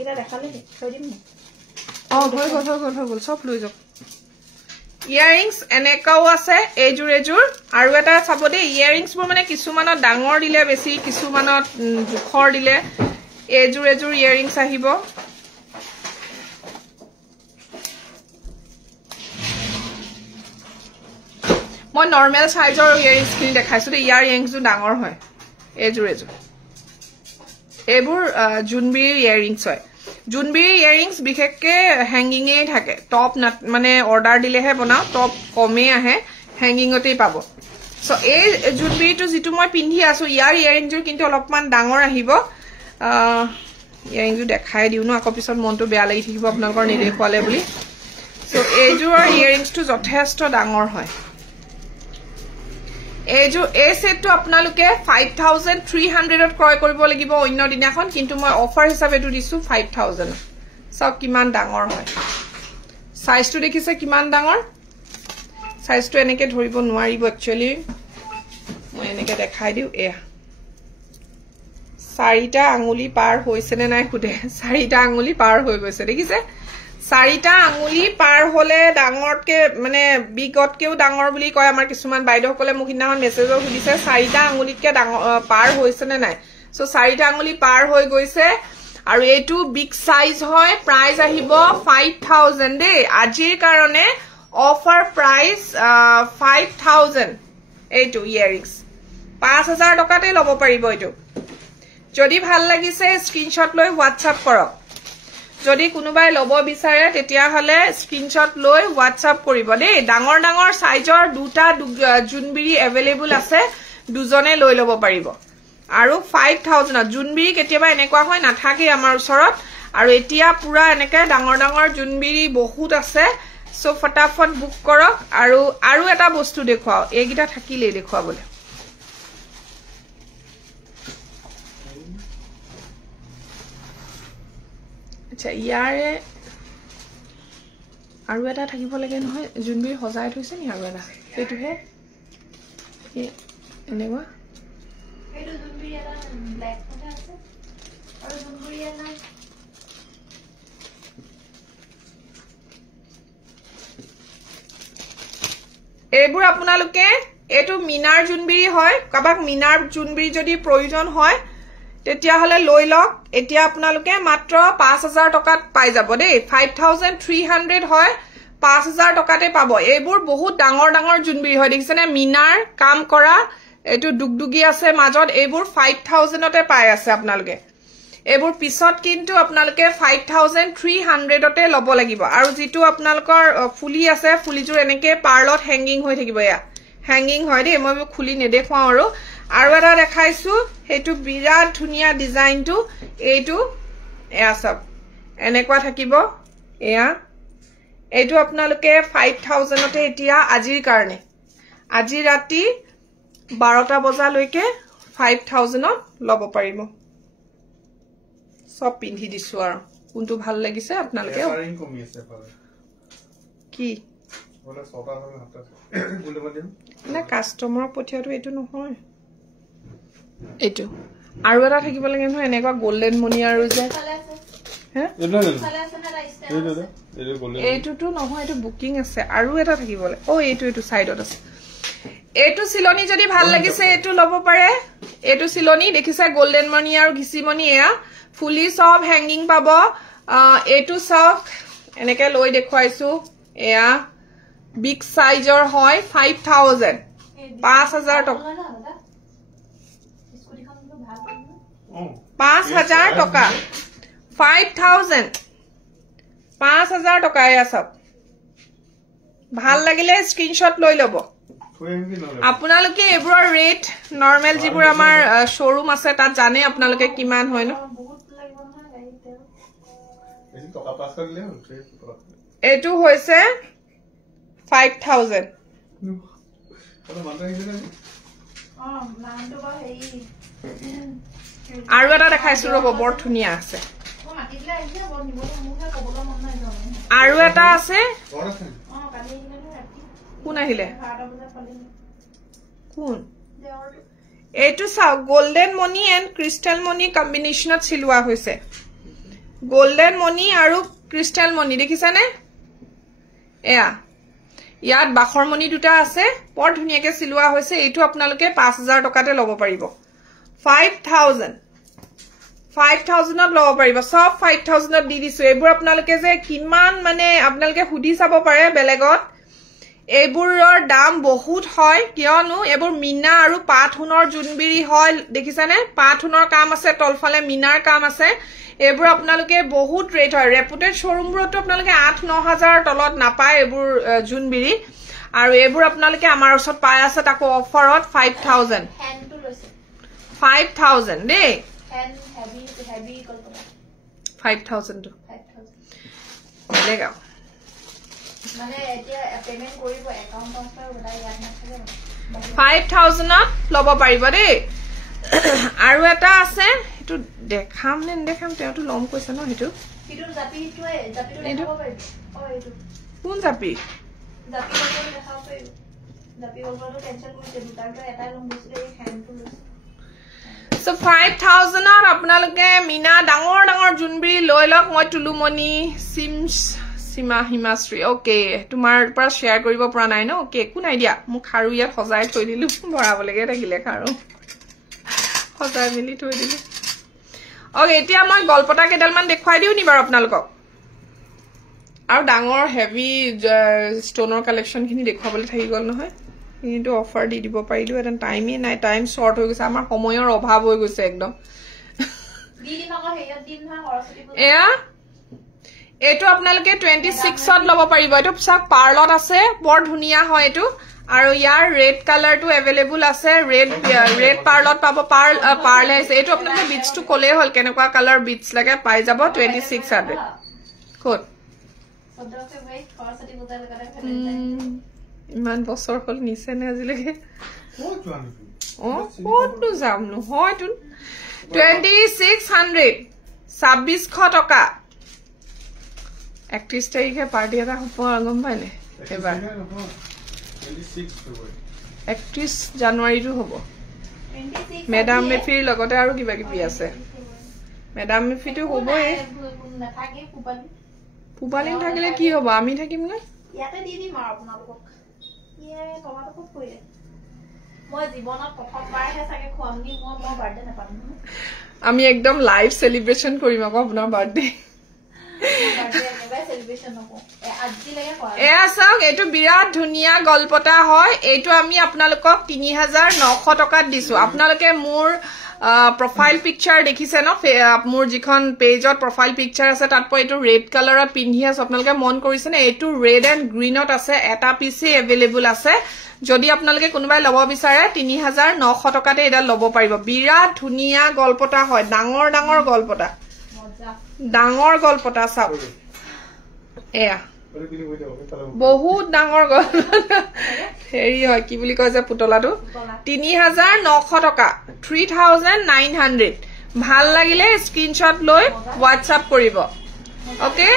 এটা দেখালে থৈ দিম হৈ গল সব লৈ যাওক ইয়াৰিংস এনেকাও আছে এজুৰ আৰু এটা চাব দে ইয়াৰিংস বোৰ মানে কিছুমানৰ ডাঙৰ দিলে বেছি কিছুমানৰ জুখৰ দিলে এজুৰ ইয়াৰিংস আহিব মই নৰ্মেল সাইজৰ ইয়াৰিংস কিনি দেখাইছো দে ইয়াৰিংস ডাঙৰ হয় এজুৰ এবোৰ জুনবিৰি ইয়াৰিংস হয় জুনবিৰি ইয়াৰিংস বিশেষকে হ্যাঙ্গিং এ থাকে টপ মানে অৰ্ডাৰ দিলেহে বনাও টপ কমে আহে হ্যাঙ্গিংতেই পাব সো এই জুনবিৰিটো যেটো মই পিন্ধি আছো ইয়াৰ ইয়াৰিংজৰ কিন্তু অলপমান ডাঙৰ আহিব ইয়াৰিংজু দেখাই দিও ন আকৌ পিছত মনটো বেয়া লাগি থাকিব আপোনালোকৰ নেদেখুৱালে বুলি সো এইজুৰ ইয়াৰিংসটো যথেষ্ট ডাঙৰ হয় এই সেটটো আপোনালোকে 5300 ত ক্ৰয় কৰিব লাগিব অন্য দিনাখন কিন্তু মই অফাৰ হিচাপে এটো দিছো 5000 সব কিমান ডাঙৰ হয় সাইজটো দেখিছে কিমান ডাঙৰ সাইজটো এনেকে ধৰিব নোৱাৰিব একচুয়ালি মই এনেকে দেখাই দিও এয়া 4টা আঙুলি পাৰ হৈছে নে নাই খুদে 4টা আঙুলি পাৰ হৈ গৈছে দেখিছে 4টা আঙুলি পাৰ হলে ডাঙৰতকে মানে বিগতকেও ডাঙৰ বুলি কয় আমাৰ কিছুমান বাইদেউসকলে মোক ইনাখন মেছেজৰ সুধিছে 4টা আঙুলিতকে ডাঙৰ পাৰ হৈছে নে নাই সো 4টা আঙুলি পাৰ হৈ গৈছে আৰু এইটো বিগ সাইজ হয় প্ৰাইস আহিব 5000 দে আজিৰ কাৰণে অফাৰ প্ৰাইস 5000 এইটো ইয়াৰিংস 5000 টকাতে লব পাৰিব এইটো যদি ভাল লাগিছে স্ক্ৰিনশ্বট লৈ WhatsApp কৰক যদি কোনোবাই লব বিচাৰে তেতিয়া হলে স্ক্ৰিনশ্বট লৈ WhatsApp কৰিব দেই ডাঙৰ ডাঙৰ সাইজৰ দুটা জুনবিৰি अवेलेबल আছে দুজনে লৈ লব পাৰিব আৰু 5000 জুনবিৰি কেতিয়াবা এনেকুৱা হয় নাথাকে আমাৰ ওচৰত আৰু এতিয়া পুৰা এনেকে ডাঙৰ ডাঙৰ জুনবিৰি বহুত আছে সো ফটাফট বুক কৰক আৰু এটা বস্তু দেখুৱাও এইগিটা থাকিলে দেখুৱাবলে আচ্ছা ইয়াৰে আৰু এটা থাকিব লাগে নহয় জুনবিৰি সজাই থৈছে নি আৰু এটা এইটোহে এনেকুৱা এইটো জুনবিৰি এটা ব্ল্যাক কথা আছে আৰু জুনবিৰি এটা এইবোৰ আপোনালোকে এইটো মিনাৰ জুনবিৰি হয় কাবাক মিনাৰ জুনবিৰি যদি প্ৰয়োজন হয় তেতিয়া হলে লৈ লওক এতিয়া আপোনালোকে মাত্ৰ 5000 টকাত পাই যাব দেই 5300 হয় 5000 টকাতে পাব এইবোৰ বহুত ডাঙৰ ডাঙৰ জুনবিৰি হয় দেখিছেনে মিনাৰ কাম কৰা এইটো দুগদুগি আছে মাজত এইবোৰ 5000 তে পাই আছে আপোনালোকে এইবোৰ পিছত কিন্তু আপোনালোকে 5300 তে লব লাগিব আৰু যেটো আপোনালোকৰ ফুলি আছে ফুলিজুৰ এনেকে পাৰ্লত হেঙ্গিং হৈ থাকিব ইয়া হেঙ্গিং হয় দেই মই খুলি নেদেখাও আৰু এটা দেখাইছো হেতু বিৰাট ধুনিয়া ডিজাইনটো এইটো এয়া সব এনেকুৱা থাকিব এয়া এইটো আপোনালোকে 5000 তে এতিয়া আজিৰ কাৰণে আজি ৰাতি 12টা বজালৈকে 5000 ত লব পাৰিব সব পিন্ধি দিছো আৰু কোনটো ভাল লাগিছে আপোনালোকে কি বলা সটা হল হাতত গুলো মধ্যে না কাস্টমাৰ পঠিয়াটো এইটো নহয় এইটো আৰু এটা থাকিব লাগে নহয় এনেকুৱা গোল্ডেন মনি আৰু যে হে এইটোটো নহয় এইটো বুকিং আছে আৰু এটা থাকিব লাগে ও এইটো সাইডত আছে এইটো সিলনি যদি ভাল লাগিছে এইটো লব পাৰে এইটো সিলনি দেখিছে গোল্ডেন মনি আৰু ঘিসি মনি এয়া ফুলি সব হেঙ্গিং পাব এইটো সব এনেকে লৈ দেখুৱাইছো এয়া বিগ সাইজৰ হয় 5000 টকা 5000 টকা 5000 টকা এয়া সব ভাল লাগিলে স্ক্ৰিনশ্বট লৈ লব আপোনালোকে এবোৰৰ ৰেট নৰমাল যিবোৰ আমাৰ শোৰুম আছে তাত জানে আপোনালোকে কিমান হয় ন এইটো হৈছে 5000 আৰু এটা দেখাইছো ৰব বৰ ধুনিয়া আছে আৰু এটা আছে কোন আহিলে কোন এইটো চাও গোল্ডেন মনি এন্ড ক্রিস্টাল মনি কম্বিনেশনত চিলোৱা হৈছে গোল্ডেন মনি আৰু ক্ৰিস্টাল মনি দেখিছানে এয়া ইয়াত বাখৰ মনি দুটা আছে বৰ ধুনিয়াকে চিলোৱা হৈছে এইটো আপোনালোকে 5000 টকাতে লব পাৰিব 5000 ত লব পাৰিব সব 5000 ত দি দিছো এইবোৰ আপোনালোকে যে কিমান মানে আপোনালোকে হুদি চাব পাৰে বেলেগত এইবোৰৰ দাম বহুত হয় কিয়নো এইবোৰ মিনা আৰু পাথুনৰ জুনবিৰি হয় দেখিছানে পাথুনৰ কাম আছে তলফালে মিনাৰ কাম আছে এইবোৰ আপোনালোকে বহুত ৰেট হয় ৰেপুটেড শোৰুমবোৰতো আপোনালোকে 8-9000 তলত নাপায় এইবোৰ জুনবিৰি আৰু এইবোৰ আপোনালোকে আমাৰ ওচৰত পাই আছে তাকো অফাৰত 5000 দেই 5000 টো লেগা মানে এতিয়া পেমেন্ট কৰিব একাউন্ট ট্ৰান্সফাৰ ওলাই ইয়াত নাথাকে 5000 ত লব পাৰিব দেই আৰু এটা আছে এটো দেখাম নে দেখাম তেটো লম কৈছে ন হেতু কিটো জাপিটোৱে দেখাব পাৰিব ও এইটো কোন জাপি জাপিটো দেখাব পাৰিব জাপি ওপৰটো টেনচন কৰিছে দুটাটো এটা লম দিছিলে এই হ্যান্ডটো So 5000 ত আপোনালোকে মিনা ডাঙৰ ডাঙৰ জুনবিৰি লৈ লওক মই টুলুমনি সীমা হিমাশ্ৰী ওকে তোমাৰ পৰা শেয়াৰ কৰিব পৰা নাই ন ওকে কোন আইডিয়া মোক খাৰু ইয়াত সজাই থৈ দিলু ভৰাব লাগে থাকিলে খাৰু সজাই মিলি থৈ দিলু ওকে এতিয়া মই গলপটা কেডালমান দেখুৱাই দিউ নি বাৰ আপোনালোকক আৰু ডাঙৰ হেভি ষ্টনৰ কালেকচন খিনি দেখুৱাবলৈ থাকি গল নহয় কিন্তু অফাৰ দি দিব পাৰিলো এটা টাইমে নাই টাইম শৰ্ট হৈ গৈছে আমাৰ সময়ৰ অভাৱ হৈ গৈছে একদম দিদি নকৰ হেয়ত দিম না সৰস্বতী পূজা এয়া এটো আপোনালোকে 26 ত লব পাৰিব এটো সব পাৰ্লত আছে বৰ ধুনিয়া হয় এটো আৰু ইয়াৰ ৰেড কালাৰটো अवेलेबल আছে ৰেড পাৰ্লত পাব পাৰ্ল আছে এটো আপোনালোকে বিটস টু কলে হল কেনেকুৱা কালাৰ বিটস লাগে পাই যাব 2600 কোড সদৰকে ভাই সৰস্বতী পূজা লগালে ইমান বছৰ হল নিছে নে আজিলৈকে কোনটো যাম নহয় তুন 2600 টকা 31 তাৰিখে পাৰ্টি এটা হ'ব গম পাইনে এবাৰ 31 জানুৱাৰীটো হ'ব মেডাম মেফিৰ লগতে আৰু কিবা কিবি আছে মেডাম মেফিটো হ'বই পুবালিন থাকিলে কি হ'ব আমি থাকিম নে ইয়াতে দি দিম আৰু আপোনালোকক ইয়ে টমাটো খুব কৰিলে মই জীৱনত প্ৰথমবাৰহে চাগে খুৱামনি মই বাৰ্থডে নাপাম আমি একদম লাইভ সেলিব্ৰেশন কৰিম আকৌ আপোনাৰ বাৰ্থডে এয়া চাওক এইটো বিৰাট ধুনীয়া গল্পটা হয় এইটো আমি আপোনালোকক ৩৯০০ টকাত দিছো আপোনালোকে মোৰ প্ৰফাইল পিকচাৰ দেখিছে ন মোৰ যিখন পেজত প্ৰফাইল পিকচাৰ আছে তাত এইটো ৰেড কালাৰত পিন্ধি আছে আপোনালোকে মন কৰিছে নে এইটো ৰেড এণ্ড গ্ৰীনত আছে এটা পিছে এভেইলেবল আছে যদি আপোনালোকে কোনোবাই লব বিচাৰে ৩৯০০ টকাতে এটা লব পাৰিব বিৰাট ধুনীয়া গল্পটা হয় ডাঙৰ ডাঙৰ গল্পটা ডাঙৰ গল্পটা চাওক এয়া বহুত ডাঙৰ গল্পটা হেৰি হয় কি বুলি কয় যে পুতলাটো ৩৯০০ টকা ৩৯০০ ভাল লাগিলে স্ক্ৰীনশ্বট লৈ হোৱাটছআপ কৰিব ওকে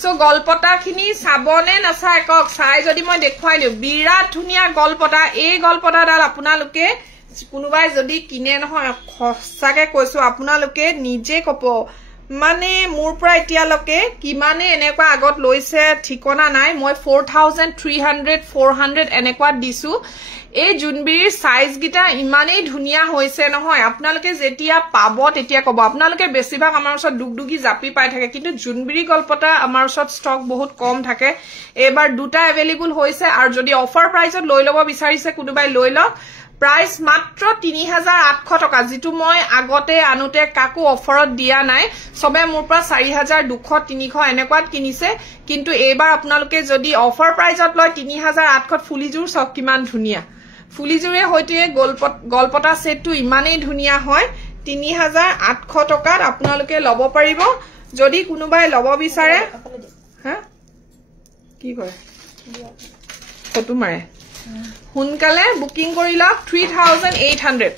সো গল্পটা খিনি চাবনে নাচাই কক চাই যদি মই দেখুৱাই দিও বিৰাট ধুনীয়া গল্পটা এই গল্পটাডাল আপোনালোকে কোনোবাই যদি কিনে নহয় খসাকে কৈছো আপোনালোকে নিজে কব মানে মোৰ পৰা এতিয়ালৈকে কিমানে এনেকুৱা আগত লৈছে ঠিকনা নাই মই 4300 400 এনেকুৱা দিছো এই জুনবিৰ সাইজ গিটা ইমানেই ধুনীয়া হৈছে নহয় আপোনালোকে যেতিয়া পাব তেতিয়া কব আপোনালোকে বেছিভাগ আমাৰ ওচৰত দুগদুগি জাপি পাই থাকে কিন্তু জুনবিৰি গল্পটা আমাৰ ওচৰত ষ্টক বহুত কম থাকে এবাৰ দুটা এভেইলেবল হৈছে আৰু যদি অফাৰ প্ৰাইসত লৈ লব বিচাৰিছে কোনোবাই লৈ লওক প্ৰাইস মাত্ৰ ৩৮০০ টকা যেটো মই আগতে আনুতে কাকো অফাৰত দিয়া নাই সবে মোৰ পৰা ৪২০০ 300 এনেকুৱাত কিনিছে কিন্তু এবাৰ আপোনালোকে যদি অফাৰ প্ৰাইসত লয় ৩৮০০ ফুলিজুৰ সব কিমান ধুনীয়া ফুলিজুৰে হয়তো গল্পটা সেটটো ইমানেই ধুনীয়া হয় ৩৮০০ টকাত আপোনালোকে লব পাৰিব যদি কোনোবাই লব বিচাৰে হা কি কৰে ফটো মাৰে হুনকালে বুকিং কৰি লওক 3800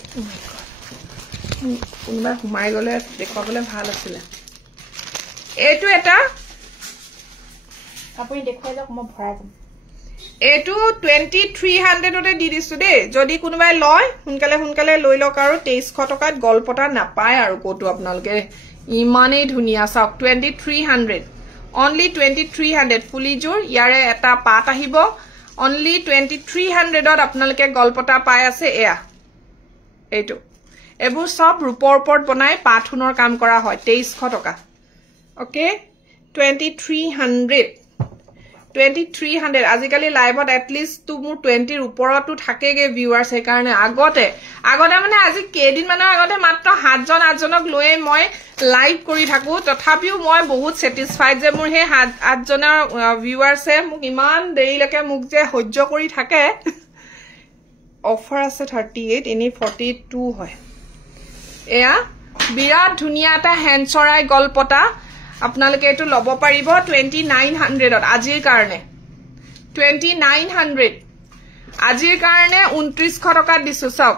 কোনোবাই হুমাই গলে দেখুৱাবলে ভাল আছিল এইটো এটা আপুনি দেখুৱাই লওক মই ভৰাই দিম এইটো 2300 তে দি দিছো দেই যদি কোনোবাই লয় হুনকালে লৈ লওক আৰু 2300 টকাত গল্পটা নাপায় আৰু কোটো আপোনালোকে ইমানেই ধুনীয়া চাওক 2300 only 2300 ফুলিজুৰ ইয়াৰে এটা পাত আহিব only 2300 ত আপোনালোকে গল্পটা পাই আছে এয়া এইটো এবোৰ সব ৰূপৰ ওপৰত বনাই পাথুনৰ কাম কৰা হয় 2300 টকা ওকে 2300 আজিকালি লাইভত এটলিষ্ট তো মোৰ 20 ৰ ওপৰতো থাকেগে ভিউয়াৰ্স সেই কাৰণে আগতে মানে আজি কেদিন মানৰ আগতে মাত্ৰ 7 জন 8 জনক লৈ মই লাইভ কৰি থাকো তথাপিও মই বহুত স্যাটিসফাইড যে মোৰ হে 8 জনৰ ভিউয়াৰ্সে মোক ইমান দেৰিলৈকে মোক যে সহ্য কৰি থাকে অফাৰ আছে 38 এনি 42 হয় এয়া বিৰাট ধুনীয়া এটা হেনচৰাই গল্পটা আপোনালোকে এটো লব পাৰিব 2900 ত আজিৰ কাৰণে 2900 আজিৰ কাৰণে 2900 টকা দিছো চাওক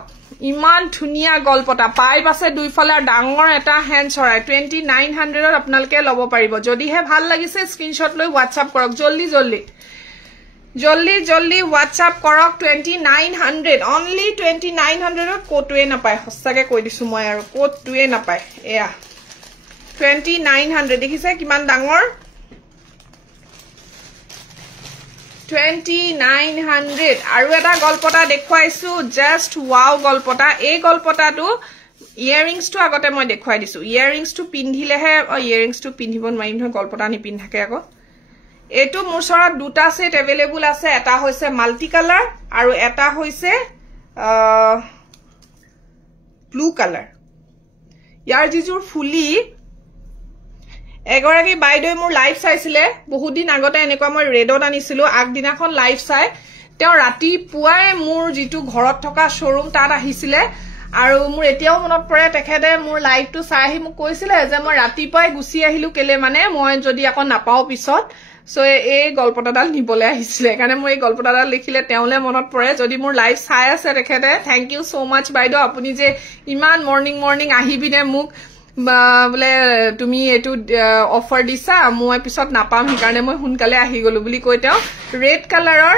ইমান ধুনীয়া গল্পটা পাইপ আছে দুইফালে ডাঙৰ এটা হেনচৰাই 2900 ত আপোনালোকে লব পাৰিব যদিহে ভাল লাগিছে স্ক্ৰিনশ্বট লৈ হোৱাটছআপ কৰক জল্দি হোৱাটছআপ কৰক 2900 only 2900 ত কোটোৱে নাপায় সঁচাকে কৈ দিছো মই আৰু কোটোৱে নাপায় এয়া 2900 দেখিছে কিমান ডাঙৰ 2900 আৰু এটা গল্পটা দেখুৱাইছো জাস্ট ওয়াও গল্পটা এই গল্পটাটো ইয়াৰিংছটো আগতে মই দেখুৱাই দিছো ইয়াৰিংছটো পিন্ধিলেহে ইয়াৰিংছটো পিন্ধিব নোৱাৰিম নহয় গল্পটা নিপিন্ধাকে আকৌ এটো মোৰ ওচৰত দুটা সেট এভেইলেবল আছে এটা হৈছে মাল্টি কালাৰ আৰু এটা হৈছে ব্লু কালাৰ ইয়াৰ যিজুৰ ফুলি এগৰাকী বাইদেউ মোৰ লাইভ চাইছিলে বহুত দিন আগতে এনেকুৱা মই ৰেডত আনিছিলো আগদিনাখন লাইভ চাই তেওঁ ৰাতি পুৱাই মোৰ যিটো ঘৰত থকা শোৰুম তাত আহিছিলে আৰু মোৰ এতিয়াও মনত পৰে তেখেতে মোৰ লাইভটো চাই আহি মোক কৈছিলে যে মই ৰাতিপুৱাই গুচি আহিলো কেলে মানে মই যদি আকৌ নাপাও পিছত সো এই গল্পটাডাল নিবলে আহিছিলে কাৰণে মই এই গল্পটাডাল লিখিলে তেওঁলে মনত পৰে যদি মোৰ লাইভ চাই আছে তেখেতে থ্যাংক ইউ সো মাচ বাইদেউ আপুনি যে ইমান মৰ্নিং আহিবিনে মোক বোলে তুমি এইটো অফাৰ দিছা মই পিছত নাপাম সেইকাৰণে মই সোনকালে আহি গলো বুলি কৈ তেওঁ ৰেড কালাৰৰ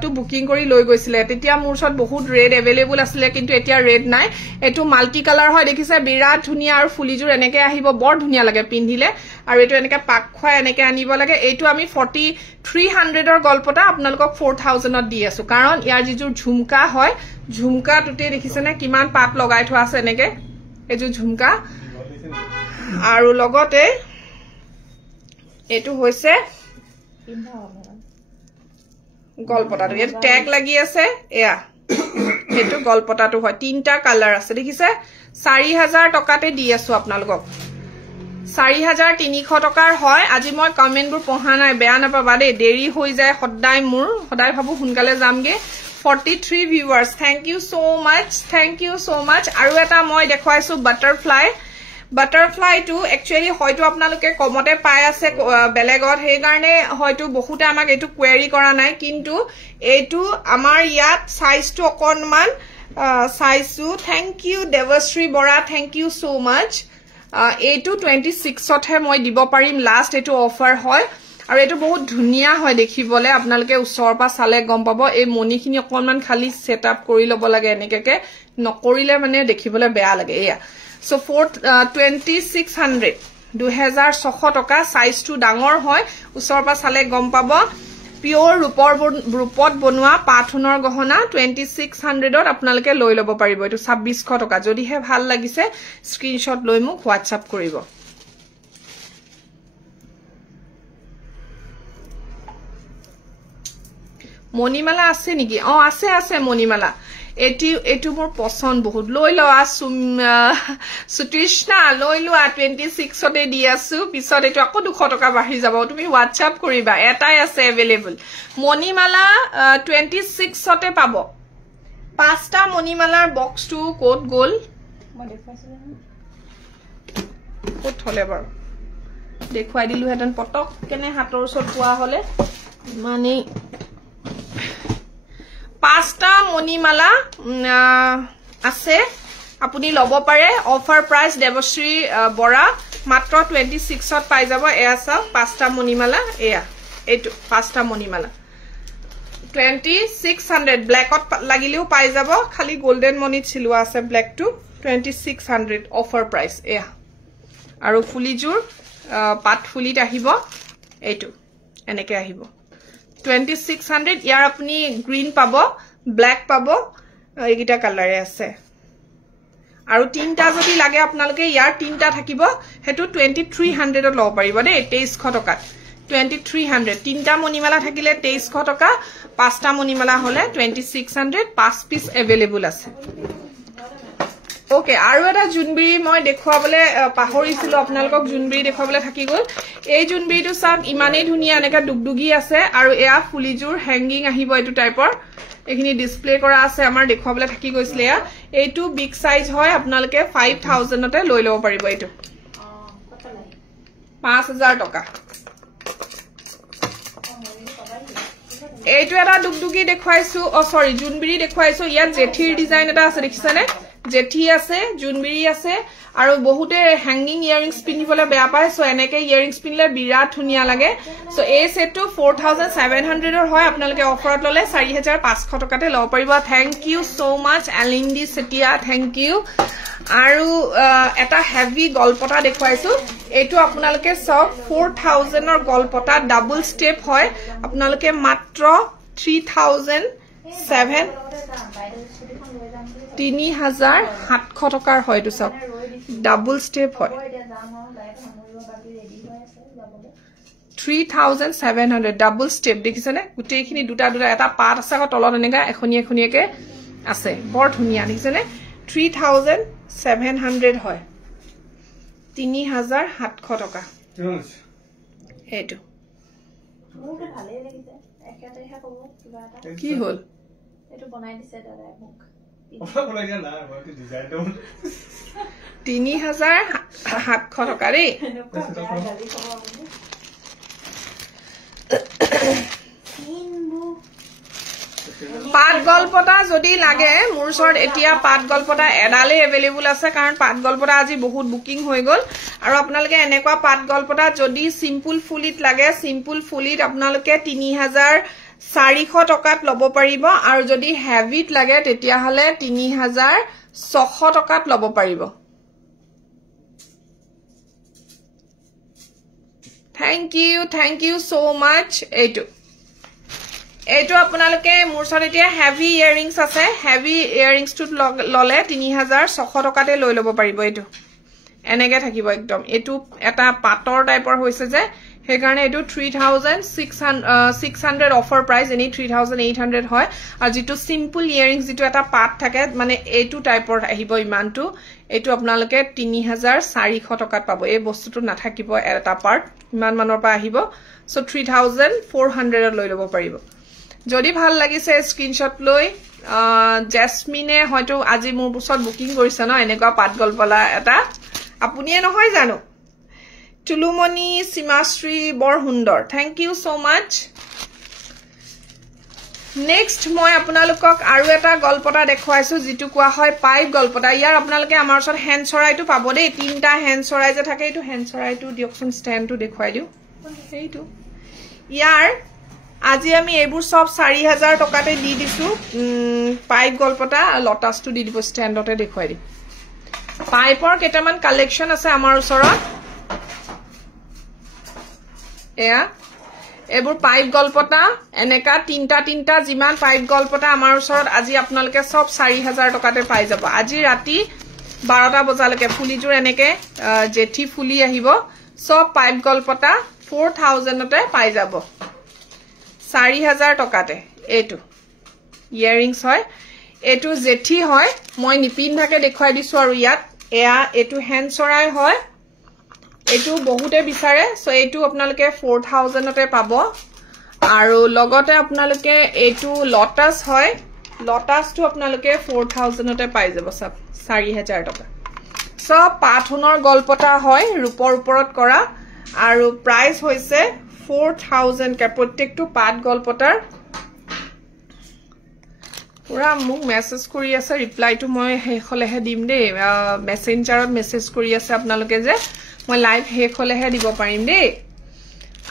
টো বুকিং কৰি লৈ গৈছিলে তেতিয়া মোৰ ওচৰত বহুত ৰেড এভেইলেবল আছিলে কিন্তু এতিয়া ৰেড নাই এটো মাল্টি কালাৰ হয় দেখিছে বিৰাট ধুনিয়া আৰু ফুলিজুৰ এনেকে আহিব বৰ ধুনিয়া লাগে পিন্ধিলে আৰু এটো এনেকে পাক খোৱা এনেকে আনিব লাগে এইটো আমি 4300 ৰ গল্পটা আপোনালোকক 4000 ত দি আছো কাৰণ ইয়াৰ যিজুৰ ঝুমকা হয় ঝুমকা টুটে দেখিছে না কিমান পাত লগাই থোৱা আছে এনেকে এজু ঝুমকা আৰু লগতে এটো হৈছে গল্পটাটো এ ট্যাগ লাগি আছে এয়া এটো গল্পটাটো হয় তিনটা কালাৰ আছে দেখিছে 4000 টকাতে দি আছো আপোনালোকক 4300 টকাৰ হয় আজি মই কমেন্টবোৰ পঢ়া নাই বেয়া নাপাবা দে দেৰি হৈ যায় সদায় মোৰ সদায় ভাবু সোনকালে যামগে 43 viewers thank you so much আৰু এটা মই দেখুৱাইছো বাটাৰফ্লাই টো একচুয়ালি হয়তো আপোনালোকে কমতে পাই আছে বেলেগত সেই কাৰণে হয়তো বহুতে আমাক এটো কোৱেৰি কৰা নাই কিন্তু এটো আমাৰ ইয়াত সাইজটো অকনমান সাইজটো thank you Debashree Bora thank you so much এটো 26 তহে মই দিব পাৰিম লাষ্ট এটো অফাৰ হয় আৰু এটো বহুত ধুনিয়া হয় দেখিবলে আপোনালোকে উছৰ পা চালে গম পাব এই মনিখিনি অকনমান খালি সেটআপ কৰি লব লাগে এনেকে নকৰিলে মানে দেখিবলে বেয়া লাগে এয়া So for 2600 2600 টকা সাইজটো ডাঙৰ হয় উছৰ পা চালে গম পাব পিওৰ ৰূপত বনোৱা পাথুনৰ গহনা 2600 ত আপোনালোকে লৈ লব পাৰিব এটো 2600 টকা যদি হে ভাল লাগিছে স্ক্ৰিনশ্বট লৈ মোক WhatsApp কৰিব মণিমালা আছে নেকি আছে মণিমালা এটো মোৰ পছন্দ বহুত লৈ লওয়া সুতৃষ্ণা লৈ লোৱা 26 তে দি আছো পিছত এটো আকৌ 200 টকা বাঢ়ি যাব তুমি WhatsApp কৰিবা এটাই আছে अवेलेबल মণিমালা 26 তে পাব পাঁচটা মণিমালাৰ বক্সটো কোড গল মই দেখাইছিলো কোড হলে বাৰু দেখুৱাই দিলো হেতন পটক কেনে হাতৰ ওচৰত পোৱা হলে মানে পাঁচটা মণিমালা আছে আপুনি লব পাৰে অফাৰ প্ৰাইস দেৱশ্ৰী বৰা মাত্ৰ 26 ত পাই যাব এয়া সব পাঁচটা মণিমালা এয়া এটো পাঁচটা মণিমালা 2600 ব্ল্যাকত লাগিলেও পাই যাব খালি গোল্ডেন মণিত চিলোৱা আছে ব্ল্যাক টু 2600 অফাৰ প্ৰাইস এয়া আৰু ফুলিজুৰ পাত ফুলিত আহিব এটো এনেকে আহিব 2600 ইয়াৰ আপুনি গ্ৰীন পাব ব্ল্যাক পাব এইগিটা কালাৰে আছে আৰু তিনটা যদি লাগে আপোনালোকে ইয়াৰ তিনটা থাকিব হেতু 2300 ত লব পাৰিব দে 2300 টকা 2300 তিনটা মণিমালা থাকিলে 2300 টকা পাঁচটা মণিমালা হলে 2600 পাঁচ পিস अवेलेबल আছে ওকে আৰু এটা জুনবিৰি মই দেখুৱাবলে পাহৰিছিলো আপোনালোকক জুনবিৰি দেখুৱাবলে থাকি গল এই জুনবিৰিটো চাওক ইমানেই ধুনিয়া এনেকা দুগদুগি আছে আৰু এয়া ফুলিজুৰ হ্যাঙ্গিং আহিব এটো টাইপৰ এখিনি ডিসপ্লে কৰা আছে আমাৰ দেখুৱাবলে থাকি গৈছিল এয়া এইটো বিগ সাইজ হয় আপোনালোকে 5000 তে লৈ লব পাৰিব এইটো 5000 টকা এইটো এটা দুগদুগি দেখুৱাইছো সৰি জুনবিৰি দেখুৱাইছো ইয়াত জেঠিৰ ডিজাইন এটা আছে দেখিছানে জেঠি আছে জুনবিৰি আছে আৰু বহুতে হ্যাঙ্গিং ইয়াৰিংস পিনিবলে বেয়া পায় সো এনেকে ইয়াৰিংস পিনলে বিৰাট ধুনিয়া লাগে সো এই সেটটো 4700 ৰ হয় আপোনালোকে অফাৰত ললে 4500 টকাতে লব পাৰিব thank you so mass এলিন্ডি সেটিয়া thank U আৰু এটা হেভি গলপটা দেখুৱাইছো এটো আপোনালোকে সব 4000 ৰ গলপটা ডাবল স্টেপ হয় আপোনালোকে মাত্ৰ 3700 টকাৰ হয়টো সব ডাবল স্টেপ হয় 3700 ডাবল স্টেপ দেখিছনে গুটেইখিনি দুটা এটা পাত আছে তলত এনেকা এখনিয়াকে আছে বৰ ধুনিয়া দেখিছনে 3700 হয় 3700 টকা এটো মোকে ভালে লাগিছে একেটাইহে কব কিবা এটা কি হল এটো বনাই দিছে দাদা মোক বনাই দিয়া না মই ডিজাইনটো 3700 টকা ৰে পাট গলপতা যদি লাগে মোৰ ওচৰত এতিয়া পাট গলপতা এডালে এভেইলেবল আছে কাৰণ পাট গলপতা আজি বহুত বুকিং হৈ গল আৰু আপোনালোকে এনেকুৱা পাট গলপতা যদি সিম্পল ফুলিত লাগে সিম্পল ফুলিত আপোনালোকে 3400 টকাত লব পাৰিব আৰু যদি হেভিত লাগে তেতিয়া হলে 3600 টকাত লব পাৰিব Thank you so much. এইটো আপোনালোকে মোৰ ওচৰত এতিয়া হেভি ইয়াৰিংছ আছে হেভি ইয়াৰিংছ টু ললে 3600 টকাতে লৈ লব পাৰিব এইটো এনেকে থাকিব একদম এইটো এটা পাটৰ টাইপৰ হৈছে যে সেই কাৰণে এইটো 3600 অফাৰ প্ৰাইস এনি 3800 হয় আৰু যেটো সিম্পল ইয়াৰিংছ যেটো এটা পাট থাকে মানে এইটো টাইপৰ আহিব ইমানটো এইটো আপোনালোকে 3400 টকাত পাব এই বস্তুটো নাথাকিব এটা পাৰ্ট ইমান মানৰ পৰা আহিব সো 3400 লৈ লব পাৰিব যদি ভাল লাগিছে স্ক্ৰিনশট লৈ জেসমিনে হয়তো আজি মোৰ ওচৰত বুকিং কৰিছে ন এনেকুৱা পাট গলপলা এটা আপুনিয়ে নহয় জানো টুলুমনি সিমাশ্ৰী বৰ সুন্দৰ thank you so mass next মই আপোনালোকক আৰু এটা গলপতা দেখুৱাইছো যেটো কোৱা হয় পাইপ গলপতা ইয়াৰ আপোনালোকে আমাৰ ওচৰত হ্যান্ড চৰাইটো পাব দেই তিনটা হ্যান্ড চৰাই যে থাকে এইটো হ্যান্ড চৰাইটো দিয়কচোন ষ্টেণ্ডটো দেখুৱাই দিও এইটো ইয়াৰ আজি আমি এইবোৰ সব 4000 টকাতে দি দিছো পাইপ গলপতা লটাসটো দি দিব ষ্টেণ্ডতে দেখুৱাই দিম পাইপৰ কেটামান কালেকশন আছে আমাৰ ওচৰত এয়া এইবোৰ পাইপ গলপতা এনেকা তিনটা জিমান পাইপ গলপতা আমাৰ ওচৰত আজি আপোনালোকে সব 4000 টকাতে পাই যাব আজি ৰাতি 12টা বজালৈকে ফুলিজুৰ এনেকে জেঠি ফুলি আহিব সব পাইপ গলপতা 4000 তে পাই যাব 4000 টকাতে এইটো ইয়াৰিংছ হয় এইটো জেঠি হয় মই নিপিন্ধাকে দেখুৱাই দিছো আৰু ইয়াত এয়া এইটো হ্যান্ড চৰাই হয় এইটো বহুতে বিচাৰে সো এইটো আপোনালোকে 4000 তে পাব আৰু লগতে আপোনালোকে এইটো লটাস হয় লটাসটো আপোনালোকে 4000 তে পাই যাব সব 4000 টকা সব পাথুনৰ গলপতা হয় ৰূপৰ ওপৰত কৰা আৰু প্ৰাইস হৈছে 4000 কে প্ৰত্যেকটো পাট গলপতাৰ পুৰা মোক মেসেজ কৰি আছে ৰিপ্লাইটো মই হেখলেহে দিম দে মেসেঞ্জাৰত মেসেজ কৰি আছে আপোনালোকে যে মই লাইভ হেখলেহে দিব পাৰিম দে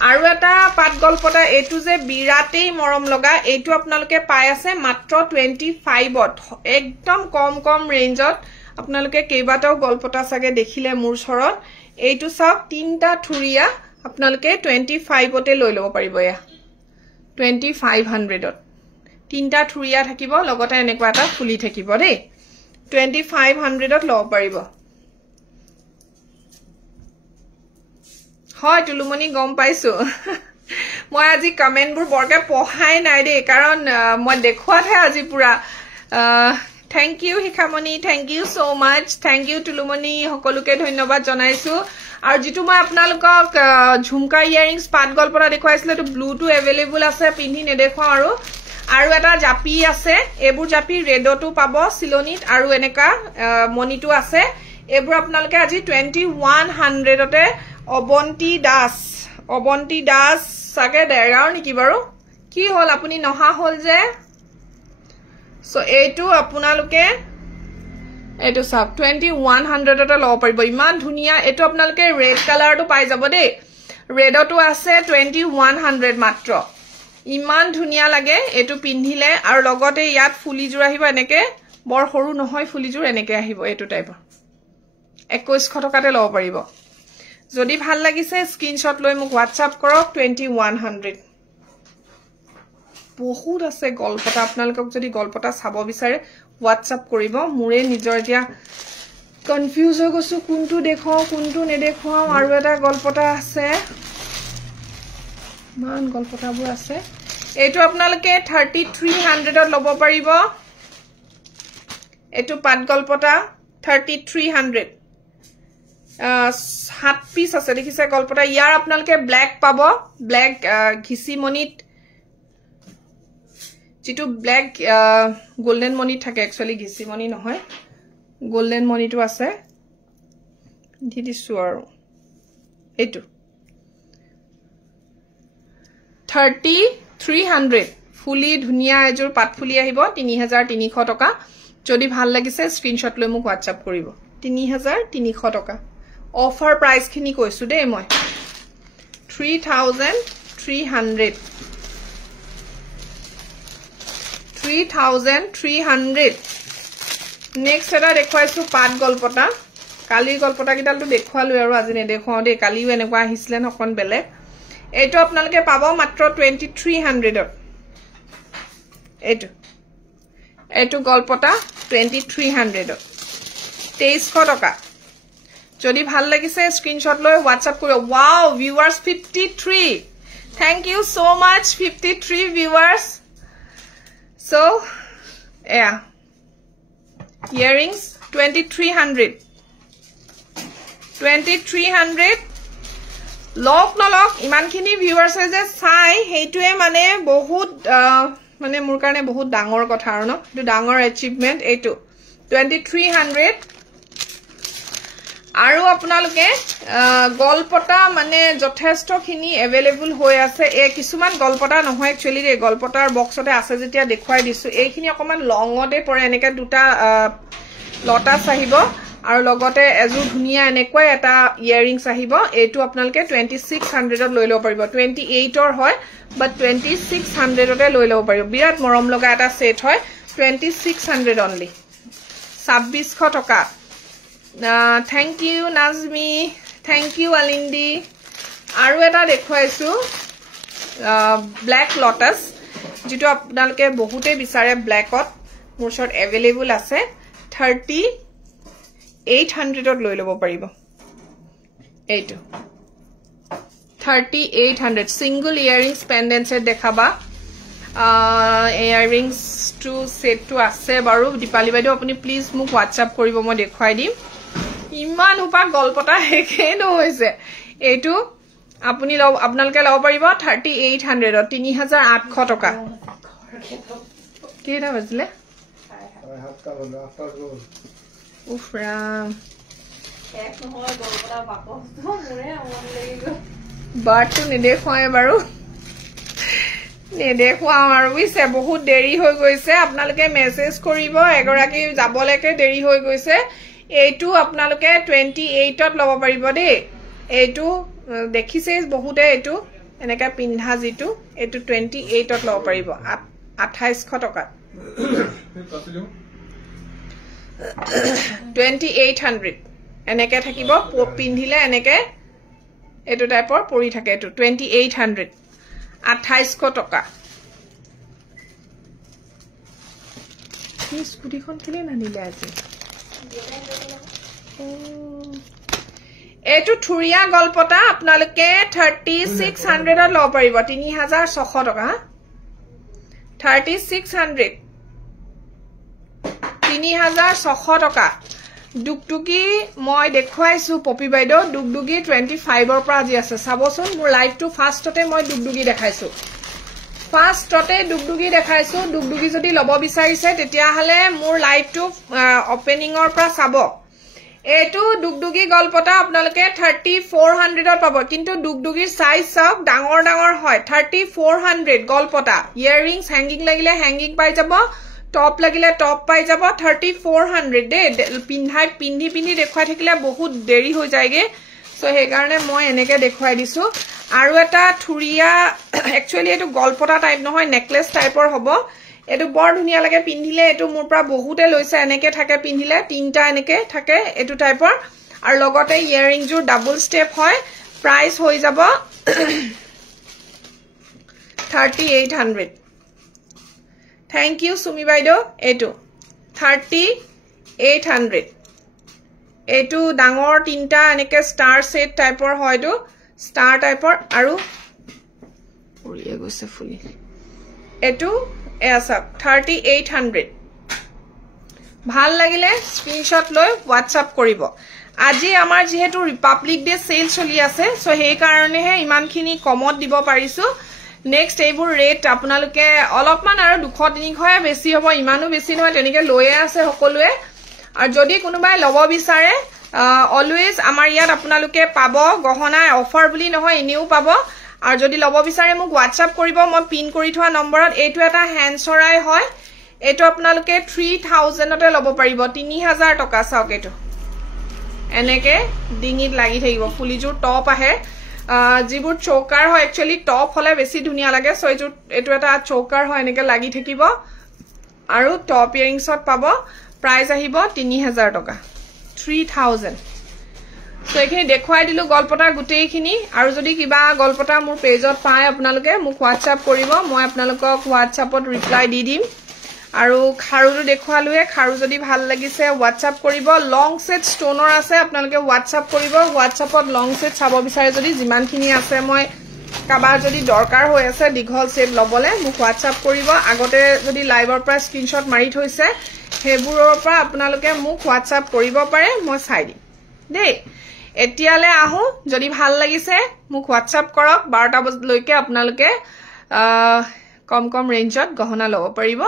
আৰু এটা পাট গলপতা এইটো যে বিৰাটেই মৰম লগা এইটো আপোনালোকে পাই আছে মাত্ৰ 25ত একদম কম ৰেঞ্জত আপোনালোকে কেইবাটাও গলপতা সাগে দেখিলে মোৰ ওচৰত এইটো সব তিনটা থুৰিয়া আপোনালোকে 25তে লৈ লব পাৰিব এয়া 2500ত তিনটা থুৰিয়া থাকিব লগতে এনেকুৱা এটা ফুলি থাকিব দেই 2500ত লব পাৰিব হয় টুলুমনি গম পাইছো মই আজি কমেন্টবোৰ বৰকে পঢ়াই নাই দেই কাৰণ মই দেখুৱাতহে আজি পুৰা thank you Hikhamoni thank you so much thank you Tulumoni সকলোকে ধন্যবাদ জনাইছো আৰু যেটো মই আপোনালোকক ঝুমকা ইয়াৰিংছ পাট গলপতা দেখুৱাইছিল তো ব্লুটো এভেইলেবল আছে পিন্ধি নেদেখুৱা আৰু এটা জাপি আছে এবোৰ জাপি ৰেডটো পাব সিলনিত আৰু এনেকা মনিটো আছে এবোৰ আপোনালোকে আজি 2100 তে অবন্তি দাস সাগে দেগাৰ নেকি বাৰু কি হল আপুনি নহা হল যে সো এইটো আপোনালোকে এইটো সব 2100 তে লব পাৰিব ইমান ধুনিয়া এটো আপোনালোকে ৰেড কালাৰটো পাই যাব দেই ৰেডটো আছে 2100 মাত্ৰ ইমান ধুনিয়া লাগে এটো পিন্ধিলে আৰু লগতে ইয়াত ফুলিজুৰ আহিব এনেকে বৰ সৰু নহয় ফুলিজুৰ এনেকে আহিব এটো টাইপৰ 2100 টকাতে লব পাৰিব যদি ভাল লাগিছে স্ক্ৰিনশট লৈ মোক WhatsApp কৰক 2100 বহুত আছে গলপতা আপোনালোকক যদি গলপতা চাব বিচাৰে WhatsApp কৰিব মুৰে নিজৰ এতিয়া কনফিউজ হৈ গৈছো কোনটো দেখাও কোনটো নেদেখাও আৰু এটা গলপতা আছে মান গলপতাবোৰ আছে এইটো আপোনালোকে 3300 ত লব পাৰিব এইটো পাট গলপতা 3300 7 পিস আছে দেখিছে গলপতা ইয়াৰ আপোনালোকে ব্ল্যাক পাব ব্ল্যাক ঘিসিমনিত যেটো ব্ল্যাক গোল্ডেন মনি থাকে একচুয়ালি ঘিসিমনি নহয় গোল্ডেন মনিটো আছে দি দিছো আৰু এইটো 3300 ফুলি ধুনিয়া এজোৰ পাতফুলি আহিব 3300 টকা যদি ভাল লাগিছে স্ক্ৰিনশ্বট লৈ মোক WhatsApp কৰিব 3300 টকা অফাৰ প্ৰাইস খিনি কৈছো দে মই 3300 নেক্সট এটা দেখুৱাইছো পাট গলপটা কালিৰ গলপটা কিডালটো দেখুৱালো আৰু আজি নেদেখুৱাও দে কালিও এনেকুৱা আহিছিলে নকন বেলেগ এইটো আপোনালোকে পাব মাত্ৰ 2300 এইটো গলপটা 2300 2300 টকা যদি ভাল লাগিছে স্ক্ৰিনশ্বট লৈ WhatsApp কৰিব wow viewers 53 thank you so much 53 viewers so earrings 2300 লক নলক ইমানখিনি ভিউয়াৰ্স যে চাই হেইটোৱে মানে বহুত মানে মোৰ কাৰণে বহুত ডাঙৰ কথা আৰু ন এটো ডাঙৰ এচিভমেন্ট এইটো 2300 আৰু আপোনালোকে গলপটা মানে যথেষ্টখিনি अवेलेबल হৈ আছে এই কিছুমান গলপটা নহয় একচুয়ালি এই গলপটাৰ বক্সতে আছে যেতিয়া দেখুৱাই দিছো এইখিনি অকমান লংতে পৰে এনেকে দুটা লটাস আহিব আৰু লগতে এজু ধুনিয়া এনেকৈ এটা ইয়াৰিংস আহিব এইটো আপোনালোকে 2600 ত লৈ লব পাৰিব 28 ৰ হয় বাট 2600 তে লৈ লব পাৰিব বিৰাট মৰম লগা এটা সেট হয় 2600 অনলি 2600 টকা thank you Nazmi thank you Alindi আৰু এটা দেখুৱাইছো ব্ল্যাক লটাস যেটো আপোনালোকে বহুতে বিচাৰে ব্ল্যাকত মোৰ শৰ্ট अवेलेबल আছে 3800 ত লৈ লব পাৰিব এইটো 3800 সিঙ্গল ইয়াৰিংস পেন্ডেন্ট সেট দেখাবা ইয়াৰিংস টু সেট টু আছে বাৰু দীপালি বাইদেউ আপুনি প্লিজ মোক WhatsApp কৰিব মই দেখুৱাই দিম ইমান উপা গলপটা হেকেনো হৈছে এইটো আপুনি আপোনালোকে লব পাৰিব 3800 3800 টকা কেটা বাজলে উফৰাম এক নহয় গলপটা বাকস মোৰে মন লাগিব বাটটো নেদেখুৱাই বাৰু নেদেখুৱাও আৰু বিছে বহুত দেৰি হৈ গৈছে আপোনালোকে মেসেজ কৰিব এগৰাকী যাবলৈকে দেৰি হৈ গৈছে এইটো আপোনালোকে 28 ত লব পাৰিব দে এইটো দেখিছে বহুতে এইটো এনেকা পিন্ধা জিটো এইটো 28 ত লব পাৰিব 2800 টকা 2800 এনেকে থাকিব পিন্ধিলে এনেকে এটো টাইপৰ পৰি থাকে এটো 2800 2800 টকা কি স্কুটিখন কিলে নানিলে আজি এটো থুৰিয়া গলপটা আপোনালোকে 3600 ত লব পাৰিব 3600 টকা 3600 3600 টকা দুগদুগি মই দেখুৱাইছো পপি বাইদেউ দুগদুগি 25 ৰ পৰা আজি আছে চাবচোন মোৰ লাইভটো ফাৰ্ষ্টতে মই দুগদুগি দেখাইছো দুগদুগি যদি লব বিচাৰিছে তেতিয়া হলে মোৰ লাইভটো ওপেনিংৰ পৰা চাব এটো দুগদুগি গলপটা আপোনালোকে 3400 ত পাব কিন্তু দুগদুগিৰ সাইজ সব ডাঙৰ ডাঙৰ হয় 3400 গলপটা ইয়াৰিংস হ্যাঙ্গিং লাগিলে হ্যাঙ্গিং পাই যাব টপ লাগিলে টপ পাই যাব 3400 দে পিন্ধি দেখুৱাই থাকিলে বহুত দেৰি হৈ যায়গে সো হে কাৰণে মই এনেকে দেখুৱাই দিছো আৰু এটা থুৰিয়া একচুয়ালি এটো গলপটা টাইপ নহয় নেকলেস টাইপৰ হ'ব এটো বৰ ধুনিয়া লাগে পিন্ধিলে এটো মোৰ পৰা বহুতে লৈছে এনেকে থাকে পিন্ধিলে তিনটা এনেকে থাকে এটো টাইপৰ আৰু লগতে ইয়াৰিং জুৰ ডাবল স্টেপ হয় প্ৰাইস হৈ যাব 3800 Thank you, Sumi Baido. Etu 3800. Etu dangor tinta aneke star set type or hoido star type or aru. Oriye goise fully. Etu esa 3800. Bhal lagile screenshot loi WhatsApp koribo. Aji amar jehetu Republic Day sale choli ase so hei karone he iman khini komot dibo parisu. Next এইবোৰ rate আপোনালোকে অলপমান আৰু 200-300 বেছি হ'ব ইমানো বেছি নহয় তেনেকে লয়ে আছে সকলোৱে আৰু যদি কোনোবাই লব বিচাৰে অলৱেজ আমাৰ ইয়াত আপোনালোকে পাব গহনা অফাৰ বুলি নহয় এনেও পাব আৰু যদি ল'ব বিচাৰে মোক WhatsApp কৰিব মই পিন কৰি থোৱা নম্বৰত এইটো এটা হ্যান্ডচৰাই হয় এইটো আপোনালোকে 3000 তে ল'ব পাৰিব 3000 টকা চাওক এইটো এনেকে ডিঙিত লাগি থাকিব ফুলিজুৰ টপ আহে যিবোৰ চৌকাৰ হয় একচুয়ালি টপ হলে বেছি ধুনিয়া লাগে সো এইটো এটা চৌকাৰ হয় এনেকে লাগি থাকিব আৰু টপ ইয়াৰিংছত পাব প্ৰাইস আহিব 3000 টকা 3000 সো এখিনি দেখুৱাই দিলো গলপটা গুটেইখিনি আৰু যদি কিবা গলপটা মোৰ পেজত পায় আপোনালোকে মোক WhatsApp কৰিব মই আপোনালোকক WhatsAppত ৰিপ্লাই দি দিম আৰু খাৰুটো দেখুৱালুৱে খাৰু যদি ভাল লাগিছে WhatsApp কৰিব লং সেট ষ্টনৰ আছে আপোনালোকে WhatsApp কৰিব WhatsAppত লং সেট চাব বিচাৰে যদি যিমানখিনি আছে মই কাবাৰ যদি দৰকাৰ হৈ আছে দীঘল সেট লবলে মোক WhatsApp কৰিব আগতে যদি লাইভৰ পৰা স্ক্ৰিনশ্বট মাৰি থৈছে হেবোৰৰ পৰা আপোনালোকে মোক WhatsApp কৰিব পাৰে মই চাই দিম দেই এতিয়ালে আহো যদি ভাল লাগিছে মোক WhatsApp কৰক 12টা বজলৈকে আপোনালোকে কম ৰেঞ্জত গহনা লব পাৰিব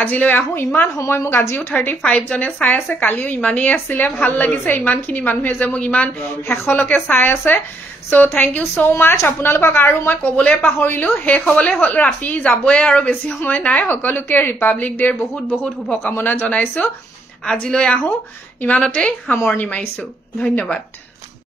আজিলৈ আহো ইমান সময় মোক আজিও 35 জনে চাই আছে কালিও ইমানেই আছিল ভাল লাগিছে ইমানখিনি মানুহে যে মোক ইমান হেখলকে চাই আছে সো থ্যাংক ইউ সো মাচ আপোনালোকক আৰু মই কবলে পাহৰিলো শেষ হবলে ৰাতি যাবয়ে আৰু বেছি সময় নাই সকলোকে ৰিপাব্লিক ডেৰ বহুত বহুত শুভকামনা জনাইছো আজিলৈ আহো ইমানতে সামৰণি মাৰিছো ধন্যবাদ